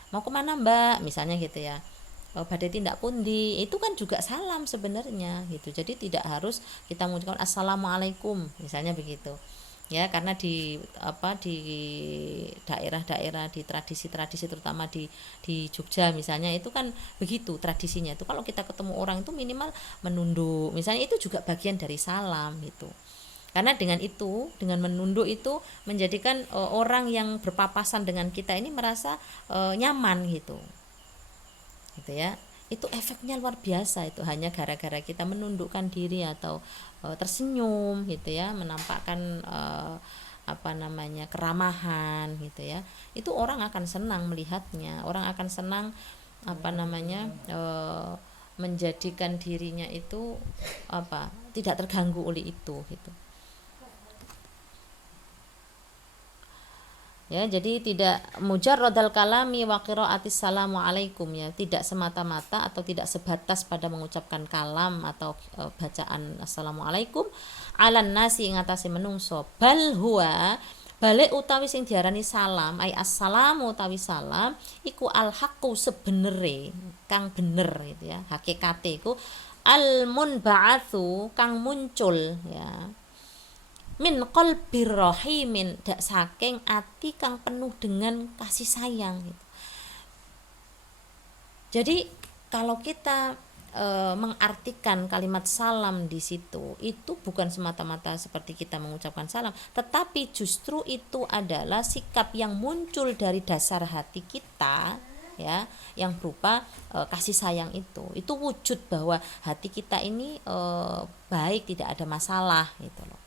Mau kemana mbak misalnya gitu ya, badai tindak pundi, itu kan juga salam sebenarnya gitu. Jadi tidak harus kita mengucapkan assalamualaikum misalnya begitu ya, karena di daerah-daerah, di tradisi-tradisi terutama di Jogja misalnya, itu kan begitu tradisinya itu, kalau kita ketemu orang itu minimal menunduk misalnya, itu juga bagian dari salam gitu. Karena dengan itu, dengan menunduk itu menjadikan orang yang berpapasan dengan kita ini merasa nyaman gitu ya. Itu efeknya luar biasa itu, hanya gara-gara kita menundukkan diri atau tersenyum gitu ya, menampakkan keramahan gitu ya. Itu orang akan senang melihatnya, orang akan senang menjadikan dirinya itu tidak terganggu oleh itu gitu. Ya, jadi tidak mujarradal kalami wa qiraatis salamu alaikum ya, tidak semata-mata atau tidak sebatas pada mengucapkan kalam atau bacaan assalamualaikum alan nasi ing atase menungso, bal huwa balik utawi sing diarani salam ai assalamu utawi salam iku al haqqu sebenere kang bener gitu ya, hakikate iku al munba'atsu kang muncul ya, min qalbir rahimin dak saking ati kang penuh dengan kasih sayang gitu. Jadi kalau kita mengartikan kalimat salam di situ, itu bukan semata-mata seperti kita mengucapkan salam, tetapi justru itu adalah sikap yang muncul dari dasar hati kita ya, yang berupa kasih sayang itu wujud bahwa hati kita ini baik, tidak ada masalah gitu loh.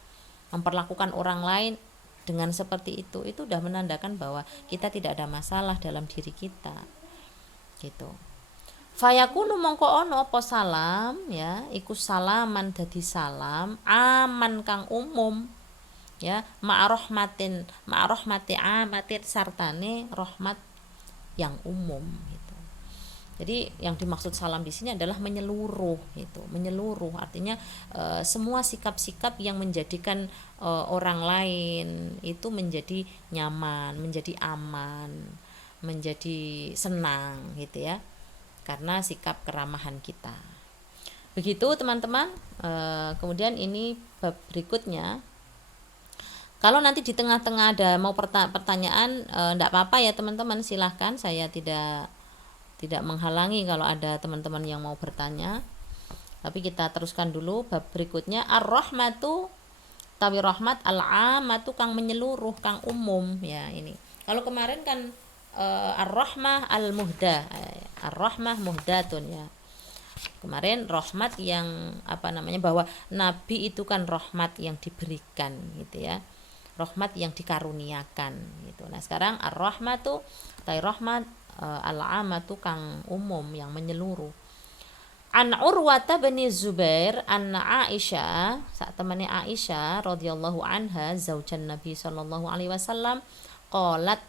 Memperlakukan orang lain dengan seperti itu sudah menandakan bahwa kita tidak ada masalah dalam diri kita gitu. Fayakunu mongko ono apa salam ya iku salaman dadi salam aman kang umum ya ma'rahmati amatin sartane rahmat yang umum gitu. Jadi yang dimaksud salam di sini adalah menyeluruh gitu. Menyeluruh artinya semua sikap-sikap yang menjadikan orang lain itu menjadi nyaman, menjadi aman, menjadi senang gitu ya. Karena sikap keramahan kita. Begitu teman-teman. Kemudian ini bab berikutnya. Kalau nanti di tengah-tengah ada mau pertanyaan, enggak apa-apa ya teman-teman, silahkan, saya tidak menghalangi kalau ada teman-teman yang mau bertanya. Tapi kita teruskan dulu bab berikutnya, ar-rahmatu tawi rahmat al-amatu kang menyeluruh, kang umum ya ini. Kalau kemarin kan ar-rahmah al-muhda, ar-rahmah muhdatun ya. Kemarin rahmat yang bahwa nabi itu kan rahmat yang diberikan gitu ya, rahmat yang dikaruniakan gitu. Nah sekarang ar-rahmatu tai rahmat al-amatu kang umum yang menyeluruh. An Urwata bin Zubair anna Aisyah, saat temannya Aisyah radhiyallahu anha zaujan Nabi sallallahu alaihi wasallam qalat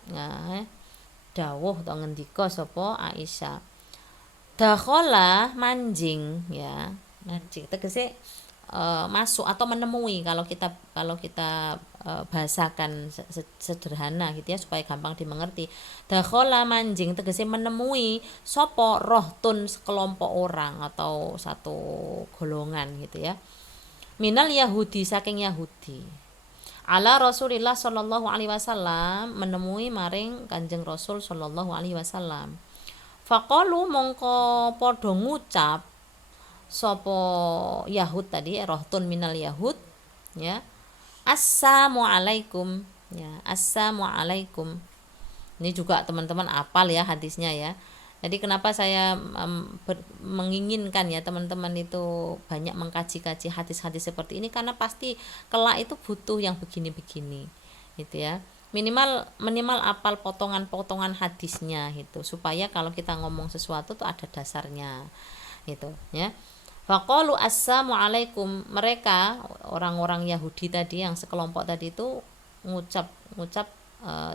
dawuh to ngendika sapa Aisyah, dakhala manjing ya, manjing tegese masuk atau menemui, kalau kita bahasakan sederhana gitu ya supaya gampang dimengerti. Dakhala manjing tegese menemui sapa rohtun, sekelompok orang atau satu golongan gitu ya, minal Yahudi, saking Yahudi, ala Rasulillah sallallahu alaihi wasallam, menemui maring Kanjeng Rasul sallallahu alaihi wasallam. Faqalu mongko padha ngucap sopo Yahud tadi, rohtun minal Yahud ya, assalamualaikum ya, assalamualaikum. Ini juga teman-teman apal ya hadisnya ya. Jadi kenapa saya menginginkan ya teman-teman itu banyak mengkaji-kaji hadis-hadis seperti ini, karena pasti kelak itu butuh yang begini-begini gitu ya. Minimal apal potongan-potongan hadisnya gitu, supaya kalau kita ngomong sesuatu tuh ada dasarnya gitu ya. Faqalu assalamualaikum, mereka orang-orang Yahudi tadi yang sekelompok tadi itu ngucap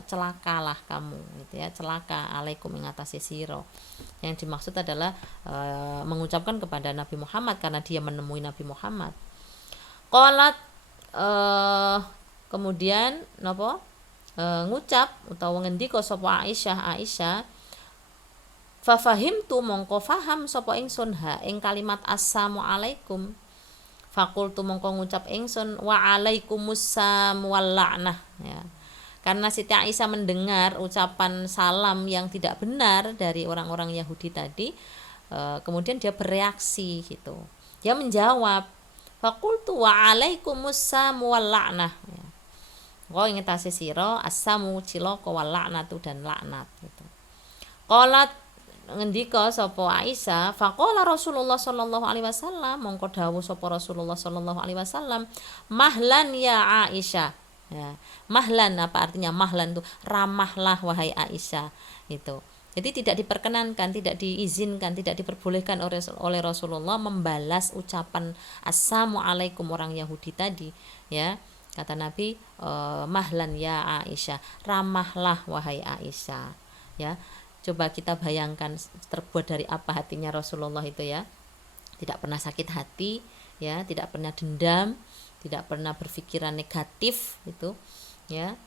celakalah kamu gitu ya, celaka alaikum ing atase sira. Yang dimaksud adalah mengucapkan kepada Nabi Muhammad karena dia menemui Nabi Muhammad. Qalat kemudian napa ngucap utawa ngendika sapa Aisyah, fafahimtu mongko faham sapa ingsun ing kalimat assalamualaikum. Fakultu mongko ngucap ingsun wa alaikumussalam wal la'nah ya. Karena Siti Aisyah mendengar ucapan salam yang tidak benar dari orang-orang Yahudi tadi, kemudian dia bereaksi gitu. Dia menjawab, fakultu wa alaikumussalam wal la'nah ya. Kau ingin tasih sira assamu cilaka wal la'natu, dan laknat gitu. Qalat ngendika sapa Aisyah, faqala Rasulullah sallallahu alaihi wasallam, mongko dawuh sapa Rasulullah sallallahu alaihi wasallam, mahlan ya Aisyah ya. Mahlan, apa artinya mahlan itu? Ramahlah wahai Aisyah itu. Jadi tidak diperkenankan, tidak diizinkan, tidak diperbolehkan oleh Rasulullah membalas ucapan assalamualaikum orang Yahudi tadi ya. Kata Nabi, mahlan ya Aisyah, ramahlah wahai Aisyah ya. Coba kita bayangkan terbuat dari apa hatinya Rasulullah itu ya. Tidak pernah sakit hati ya, tidak pernah dendam, tidak pernah berpikiran negatif itu ya.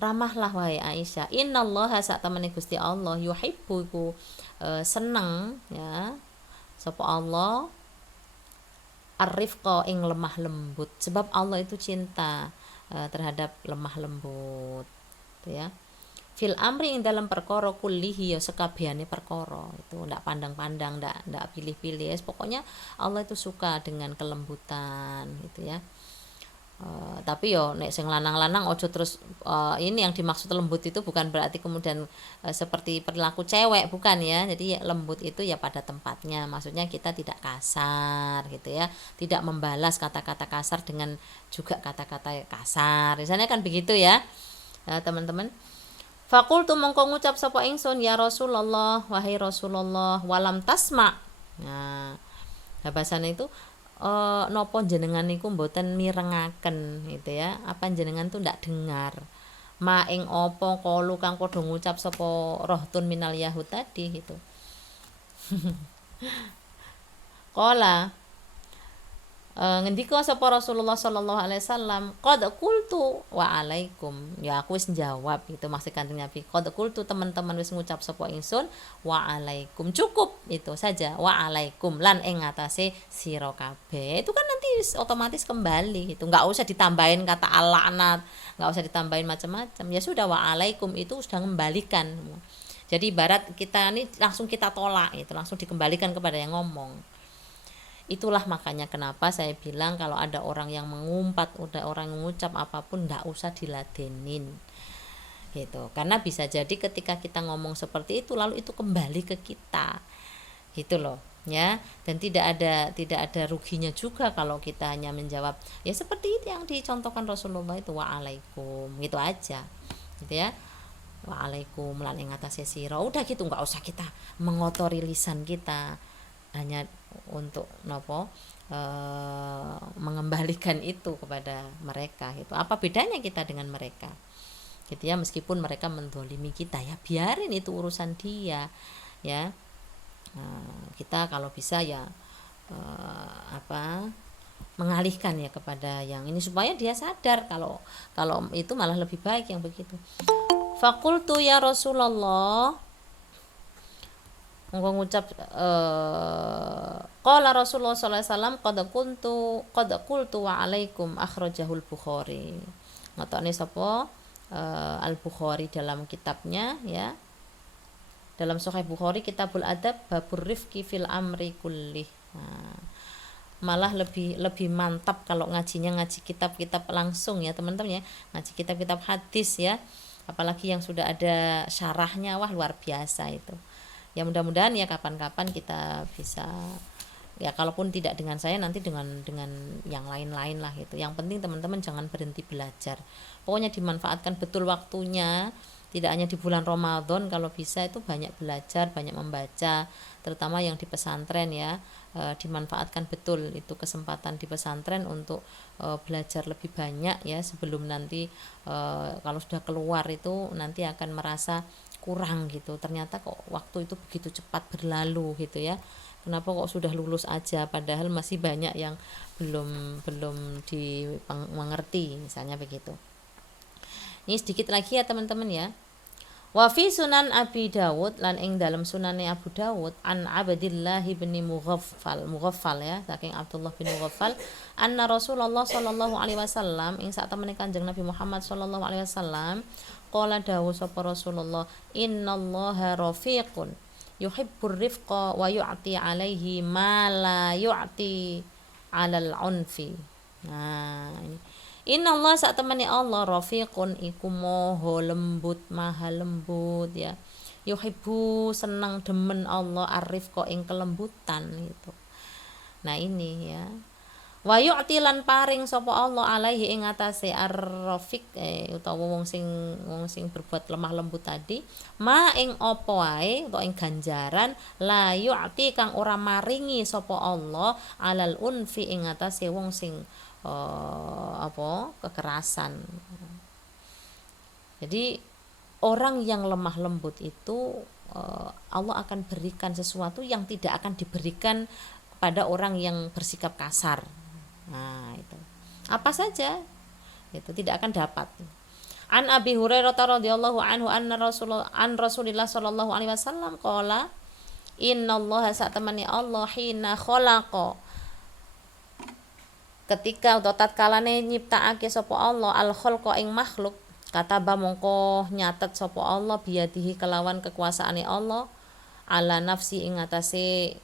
Ramahlah wahai Aisyah, innallaha sak temene Gusti Allah yuhibbu seneng ya sapa Allah arifqa ing lemah lembut, sebab Allah itu cinta terhadap lemah lembut gitu ya. Fil amri ing dalam perkara kullihi ya sekabehane perkara itu, ndak pandang-pandang, ndak pilih-pilih, pokoknya Allah itu suka dengan kelembutan gitu ya. Tapi yo nek sing lanang-lanang ojo terus ini yang dimaksud lembut itu bukan berarti kemudian seperti perilaku cewek, bukan ya. Jadi lembut itu ya pada tempatnya, maksudnya kita tidak kasar gitu ya, tidak membalas kata-kata kasar dengan juga kata-kata kasar misalnya kan begitu ya teman-teman. Fakultu mongko ngucap sapa ingsun ya Rasulullah, wahai Rasulullah, walam tasma. Nah, bahasane itu nopo jenengan niku mboten mirengaken gitu ya. Apa jenengan tuh ndak dengar. Ma ing apa kalu kang padha ngucap sapa rohtun minal yahud tadi gitu. Qala ngendika sapa Rasulullah sallallahu alaihi wasallam, qad qultu wa alaikum. Ya aku wis njawab gitu maksud Kanjeng Nabi. Qad qultu teman-teman wis ngucap sapa ingsun wa alaikum. Cukup itu saja wa alaikum lan ing ngatasé sira kabeh. Itu kan nanti otomatis kembali gitu. Enggak usah ditambahin kata al-laknat, enggak usah ditambahin macam-macam. Ya sudah wa alaikum itu sudah mengembalikan. Jadi ibarat kita ini langsung kita tolak itu, langsung dikembalikan kepada yang ngomong. Itulah makanya kenapa saya bilang kalau ada orang yang mengumpat, ada orang yang mengucap apapun ndak usah diladenin gitu. Karena bisa jadi ketika kita ngomong seperti itu lalu itu kembali ke kita. Gitu loh, ya. Dan tidak ada ruginya juga kalau kita hanya menjawab ya seperti itu yang dicontohkan Rasulullah itu waalaikum gitu aja. Gitu ya. Waalaikum lan ing atase sira. Udah gitu nggak usah kita mengotori lisan kita hanya untuk mengembalikan itu kepada mereka gitu. Apa bedanya kita dengan mereka gitu ya, meskipun mereka mendolimi kita ya biarin itu urusan dia ya. Kita kalau bisa ya mengalihkan ya kepada yang ini supaya dia sadar kalau itu malah lebih baik yang begitu. Fakultu ya Rasulullah, engko ngucap qala Rasulullah sallallahu alaihi wasallam qad qultu wa alaikum akhrajahul Bukhari. Ngatokne sapa Al-Bukhari dalam kitabnya ya. Dalam Sahih Bukhari Kitabul Adab babur rifqi fil amri kullih. Nah, malah lebih mantap kalau ngajinya ngaji kitab-kitab langsung ya teman-teman ya. Ngaji kitab-kitab hadis ya. Apalagi yang sudah ada syarahnya, wah luar biasa itu. Ya mudah-mudahan ya kapan-kapan kita bisa ya, kalaupun tidak dengan saya nanti dengan yang lain-lain lah gitu. Yang penting teman-teman jangan berhenti belajar, pokoknya dimanfaatkan betul waktunya, tidak hanya di bulan Ramadan, kalau bisa itu banyak belajar, banyak membaca, terutama yang di pesantren ya. Dimanfaatkan betul itu kesempatan di pesantren untuk belajar lebih banyak ya, sebelum nanti kalau sudah keluar itu nanti akan merasa kurang gitu, ternyata kok waktu itu begitu cepat berlalu gitu ya, kenapa kok sudah lulus aja padahal masih banyak yang belum dimengerti misalnya begitu. Ini sedikit lagi ya teman-teman ya. Wa fi sunan Abi Dawud lan ing dalam sunane Abu Dawud an Abdillah bin Mughaffal ya, saking Abdullah bin Mughaffal anna Rasulullah sallallahu alaihi wasallam ing sak temene Kanjeng Nabi Muhammad sallallahu alaihi wasallam qala dawu sapa Rasulullah innallaha rafiqun yuhibbur rifqa wa yu'ti alaihi ma la yu'ti 'alal 'unfi. Nah, ini Inna Allah saat temani Allah rafiqun iku moho lembut, maha lembut ya. Yuhibbu senang demen Allah arif kok ing kelembutan gitu. Nah ini ya. Wa yu'ti lan paring sapa Allah alaihi ing atase ar-rafiq utawa wong sing berbuat lemah lembut tadi, ma ing apa wae utawa ing ganjaran la yu'ti kang ora maringi sapa Allah alal unfi ing atase wong sing kekerasan. Jadi orang yang lemah lembut itu Allah akan berikan sesuatu yang tidak akan diberikan kepada orang yang bersikap kasar. Nah itu apa saja itu tidak akan dapat. An Abi Hurairah radhiyallahu anhu anna Rasulullah sallallahu alaihi wasallam qala innallaha sa'tamani Allah hina khalaqa, ketika atau tatkalane nyiptakake sapa Allah al khalqa ing makhluk, kataba mongko nyatet sapa Allah biyadihi kelawan kekuasaane Allah ala nafsi ing atase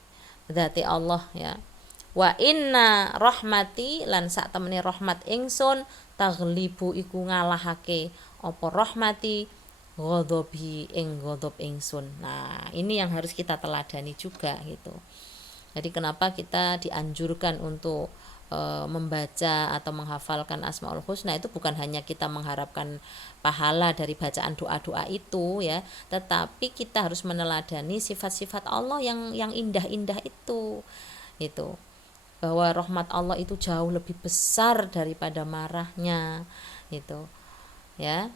dzati Allah ya. Wa inna rahmati lan sak temene rahmat ingsun taghlibu iku ngalahake apa rahmati ghadabi ing ghadab ingsun. Nah, ini yang harus kita teladani juga gitu. Jadi kenapa kita dianjurkan untuk membaca atau menghafalkan Asmaul Husna itu bukan hanya kita mengharapkan pahala dari bacaan doa-doa itu ya, tetapi kita harus meneladani sifat-sifat Allah yang indah-indah itu bahwa rahmat Allah itu jauh lebih besar daripada marahnya itu ya.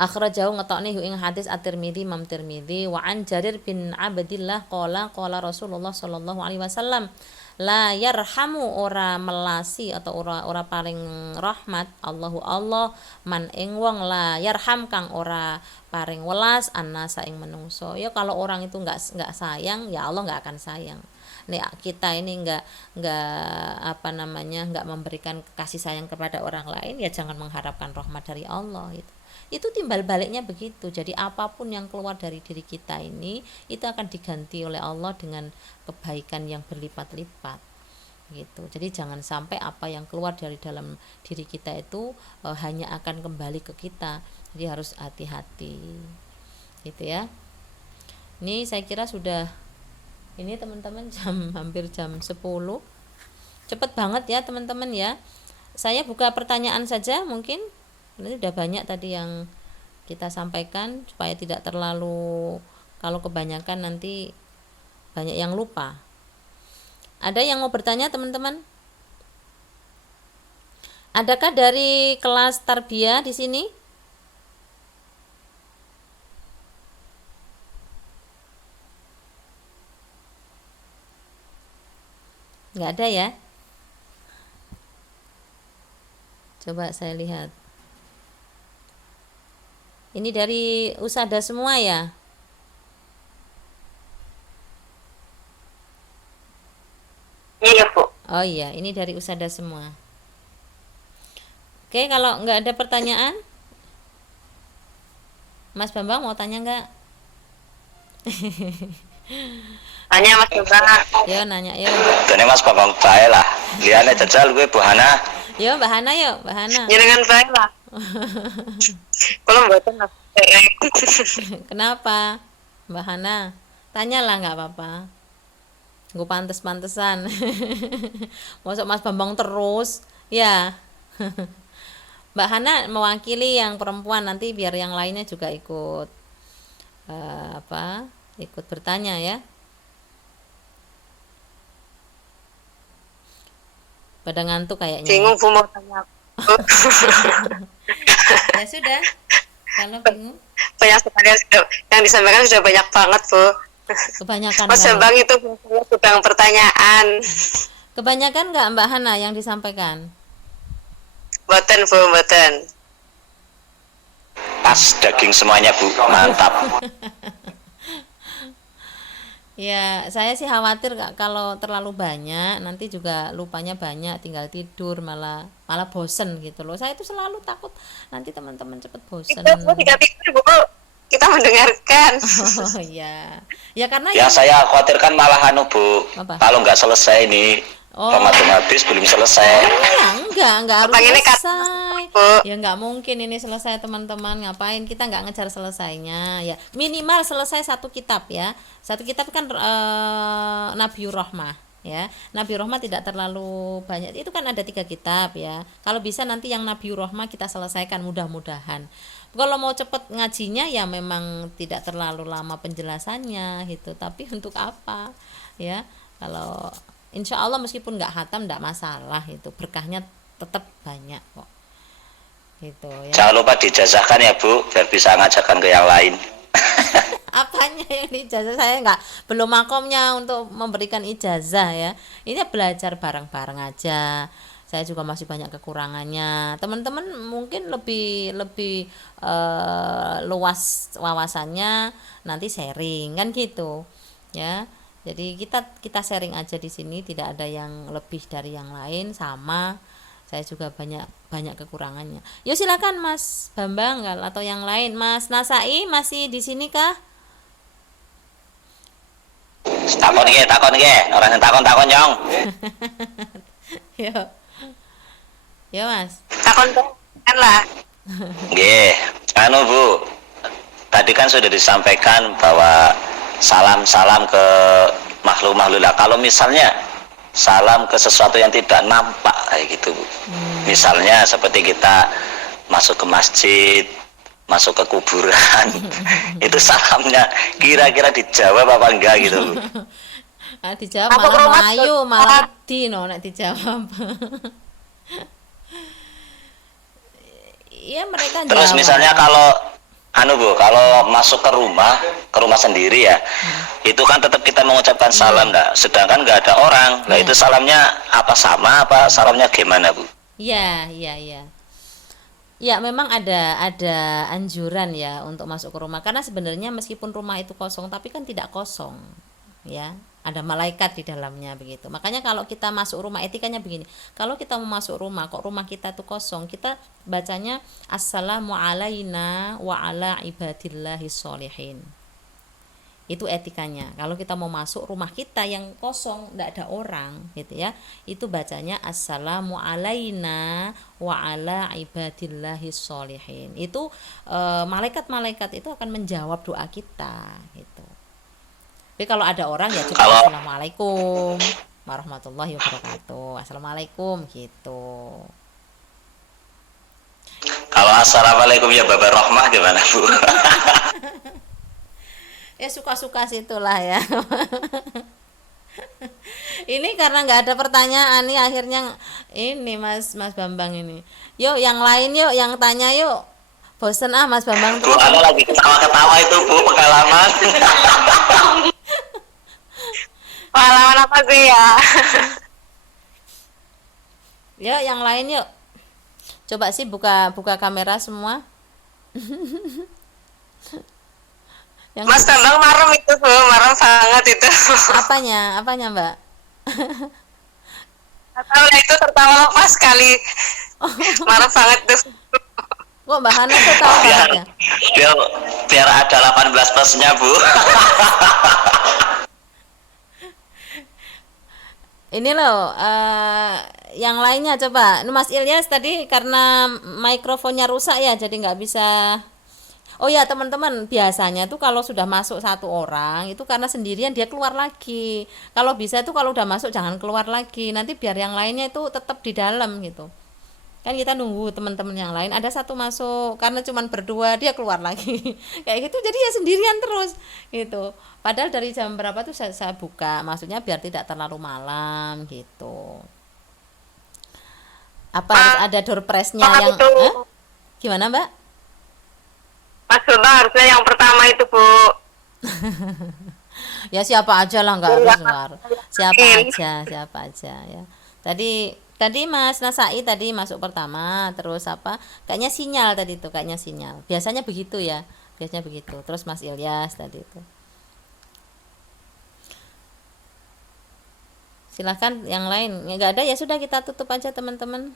Akhrajahu ngetokne ing hadis At-Tirmidzi Imam Tirmidzi wa an Jarir bin Abdillah qala Rasulullah sallallahu alaihi wasallam la yarhamu ora melasi atau ora paling rahmat Allahu Allah man ing wong la yarham kang ora paring welas annasa ing menungso. Ya kalau orang itu enggak sayang ya Allah enggak akan sayang. Nih kita ini enggak enggak memberikan kasih sayang kepada orang lain ya jangan mengharapkan rahmat dari Allah itu timbal baliknya begitu. Jadi apapun yang keluar dari diri kita ini itu akan diganti oleh Allah dengan kebaikan yang berlipat-lipat gitu. Jadi jangan sampai apa yang keluar dari dalam diri kita itu hanya akan kembali ke kita. Jadi harus hati-hati gitu ya. Ini saya kira sudah ini teman-teman hampir jam 10. Cepet banget ya teman-teman ya. Saya buka pertanyaan saja mungkin. Ini udah banyak tadi yang kita sampaikan supaya tidak terlalu, kalau kebanyakan nanti banyak yang lupa. Ada yang mau bertanya teman-teman? Adakah dari kelas tarbiyah di sini? Nggak ada ya? Coba saya lihat. Ini dari usada semua ya? Iya Bu. Oh iya, ini dari usada semua. Oke, kalau nggak ada pertanyaan, Mas Bambang mau tanya nggak? Tanya Mas Bambang. Yo nanya yo. Dene Mas Bambang bae lah. Liyane jajal gue Bu Hana. Yo Mbak Hana yo, Mbak Hana. Jenengan bae lah. Kalau mboten Mas. Kenapa? Mbak Hana, tanyalah nggak apa-apa. Gue pantes-pantesan. Masuk Mas Bambang terus, ya. Mbak Hana mewakili yang perempuan, nanti biar yang lainnya juga ikut ikut bertanya ya. Pada ngantuk kayaknya. Bingung Bu mau tanya. Ya sudah. Kalau bingung. Banyak sekali yang disampaikan sudah banyak banget Bu. Kebanyakan. Mas Bambang itu sedang pertanyaan. Kebanyakan nggak Mbak Hana yang disampaikan? Mboten Bu, mboten. Pas daging semuanya Bu, mantap. Ya, saya sih khawatir kalau terlalu banyak nanti juga lupanya banyak, tinggal tidur malah bosen gitu loh. Saya itu selalu takut nanti teman-teman cepet bosen. Itu Bu, tiga Bu, kita mendengarkan. Oh iya. Ya karena Yang saya khawatirkan malah Bu, apa? kalau nggak selesai ini Ramadan habis belum selesai. Ya, enggak harus Ini selesai. Ya enggak mungkin ini selesai teman-teman. Ngapain kita enggak ngejar selesainya ya. Minimal selesai satu kitab ya. Satu kitab kan Nabiur Rahmah ya. Nabiur Rahmah tidak terlalu banyak. Itu kan ada 3 kitab ya. Kalau bisa nanti yang Nabiur Rahmah kita selesaikan mudah-mudahan. Kalau mau cepet ngajinya ya memang tidak terlalu lama penjelasannya gitu. Tapi untuk apa ya? Kalau insya Allah meskipun nggak hatam nggak masalah, itu berkahnya tetap banyak kok gitu ya. Jangan lupa dijazahkan ya Bu, biar bisa ngajarkan ke yang lain. Apanya yang ijazah? Saya belum makomnya untuk memberikan ijazah ya. Ini belajar bareng-bareng aja. Saya juga masih banyak kekurangannya. Teman-teman mungkin lebih luas wawasannya, nanti sharing kan gitu ya. Jadi kita sharing aja di sini, tidak ada yang lebih dari yang lain, sama. Saya juga banyak kekurangannya. Yo silakan Mas Bambang atau yang lain. Mas Nasai masih di sini kah? Takon nggih, orang yang takon nyong. Yo. Yo Mas. Takon kan lah. Nggih, Bu. Tadi kan sudah disampaikan bahwa salam ke makhluk-makhluk. Kalau misalnya salam ke sesuatu yang tidak nampak kayak gitu Bu. Misalnya seperti kita masuk ke masjid, masuk ke kuburan, itu salamnya kira-kira dijawab apa enggak gitu Bu. Nah, dijawab Apa malah rumah melayu, malah wedi no nek dijawab. Iya mereka Terus jawab. misalnya kalau Bu, kalau masuk ke rumah sendiri ya, itu kan tetap kita mengucapkan salam enggak, sedangkan enggak ada orang. Nah, itu salamnya apa sama apa salamnya gimana Bu? Iya, iya, iya. Ya, memang ada anjuran ya untuk masuk ke rumah karena sebenarnya meskipun rumah itu kosong tapi kan tidak kosong. Ya, ada malaikat di dalamnya begitu. Makanya kalau kita masuk rumah etikanya begini. Kalau kita mau masuk rumah kok rumah kita tuh kosong, kita bacanya assalamu alaina wa ala ibadillahis sholihin. Itu etikanya. Kalau kita mau masuk rumah kita yang kosong, tidak ada orang gitu ya, itu bacanya assalamu alaina wa ala ibadillahis sholihin. Itu malaikat-malaikat itu akan menjawab doa kita gitu. Tapi kalau ada orang ya cukup assalamualaikum warahmatullahi wabarakatuh, assalamualaikum gitu. Kalau assalamualaikum ya Bapak Rohmah gimana Bu? Ya suka-suka situlah ya. Ini karena nggak ada pertanyaan nih akhirnya ini Mas Bambang ini. Yuk yang lain yuk, yang tanya yuk. Bosen Mas Bambang Bu, terus. aku lagi ketawa-ketawa itu Bu, pengalaman. Pengalaman apa sih ya? Yuk yang lain yuk. Coba sih buka kamera semua. Yang Mas Bambang marem itu Bu, marem banget itu. apanya Mbak? Tahu lah itu tertawa lepas sekali. Marem banget tuh. Kok Mbak Hana tuh tahu banget ya? biar ada 18 plusnya Bu. Ini loh, yang lainnya coba. Ini Mas Ilyas tadi karena mikrofonnya rusak ya, jadi nggak bisa. Oh ya teman-teman, biasanya tuh kalau sudah masuk satu orang itu karena sendirian dia keluar lagi. Kalau bisa tuh kalau udah masuk jangan keluar lagi. Nanti biar yang lainnya itu tetap di dalam gitu. Kan kita nunggu teman-teman yang lain. Ada satu masuk karena cuman berdua dia keluar lagi. Kayak gitu jadi ya sendirian terus gitu. Padahal dari jam berapa tuh saya buka. Maksudnya biar tidak terlalu malam gitu. Apa harus ada door prize-nya yang itu. Gimana, Mbak? Mas Bambang harusnya yang pertama itu Bu. Ya siapa aja lah, nggak harus luar. Siapa aja ya. Tadi Mas Nasai tadi masuk pertama, terus apa? Kayaknya sinyal tadi itu, kayaknya sinyal. Biasanya begitu ya. Biasanya begitu. Terus Mas Ilyas tadi itu. Silahkan yang lain. Nggak ada ya sudah kita tutup aja teman-teman.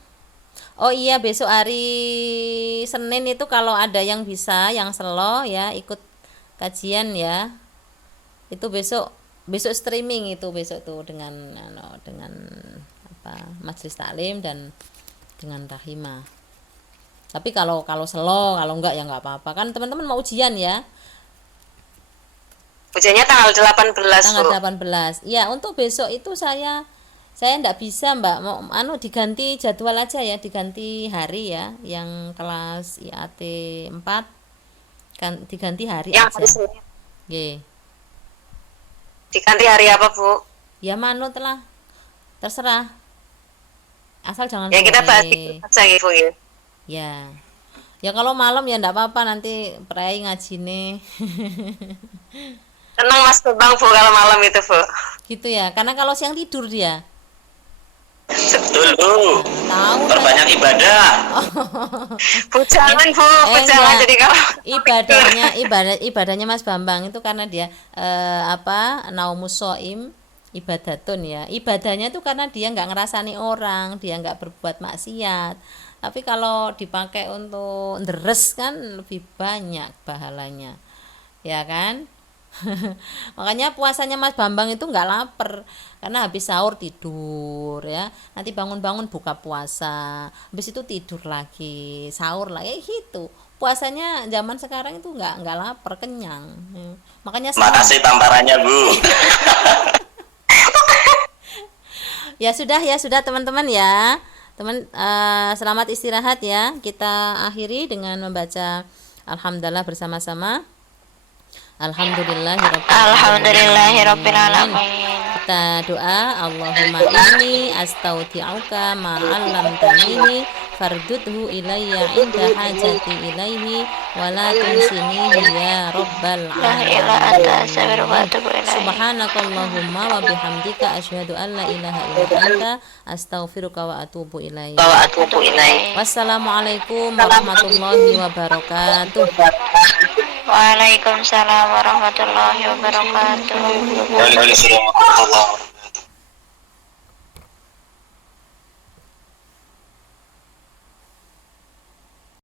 Oh iya, besok hari Senin itu kalau ada yang bisa, yang selo ya ikut kajian ya. Itu besok streaming itu besok tuh dengan apa majelis taklim dan dengan Rahimah. Tapi kalau selo, kalau enggak ya enggak apa-apa. Kan teman-teman mau ujian ya. Ujiannya tanggal 18 Tanggal Bu. 18. Ya, untuk besok itu saya enggak bisa Mbak, mau diganti jadwal aja ya, diganti hari ya, yang kelas IAT 4 kan diganti hari Yang aja. hari Senin. Nggih. Diganti hari apa Bu? Ya manut lah. Terserah. Asal jangan Ya kita bahas sore. aja Bu ya. Ya. Ya kalau malam ya enggak apa-apa, nanti prei ngajine. Tenang Mas Bambang Bu kalau malam itu Bu. Gitu ya. Karena kalau siang tidur dia. Betul Bu. Tahu Perbanyak ibadah. Bu jangan Bu, Bu jangan enggak. jadi kalau ibadahnya Mas Bambang itu karena dia naumus shaim ibadatun ya. Ibadahnya itu karena dia nggak ngerasani orang, dia nggak berbuat maksiat. Tapi kalau dipakai untuk deres kan lebih banyak pahalanya. Ya kan? Makanya puasanya Mas Bambang itu nggak lapar karena habis sahur tidur ya, nanti bangun-bangun buka puasa, habis itu tidur lagi, sahur lagi gitu. Puasanya zaman sekarang itu nggak lapar, kenyang. Makanya Makasih tamparannya Bu. Ya sudah teman-teman ya. Selamat istirahat ya. Kita akhiri dengan membaca alhamdulillah bersama-sama. Alhamdulillahirabbil alamin. Kita doa, Allahumma inni astauti'uka ma 'allamtanihi fardudhu ilayya inda hajati ilaihi wa la tunsinihi ya rabbal alamin. Subhanakallahumma wa bihamdika asyhadu an la ilaha illa anta astaghfiruka wa atubu ilaik. Wassalamualaikum warahmatullahi wabarakatuh. Waalaikumsalam warahmatullahi wabarakatuh. Waalaikumsalam warahmatullahi wabarakatuh.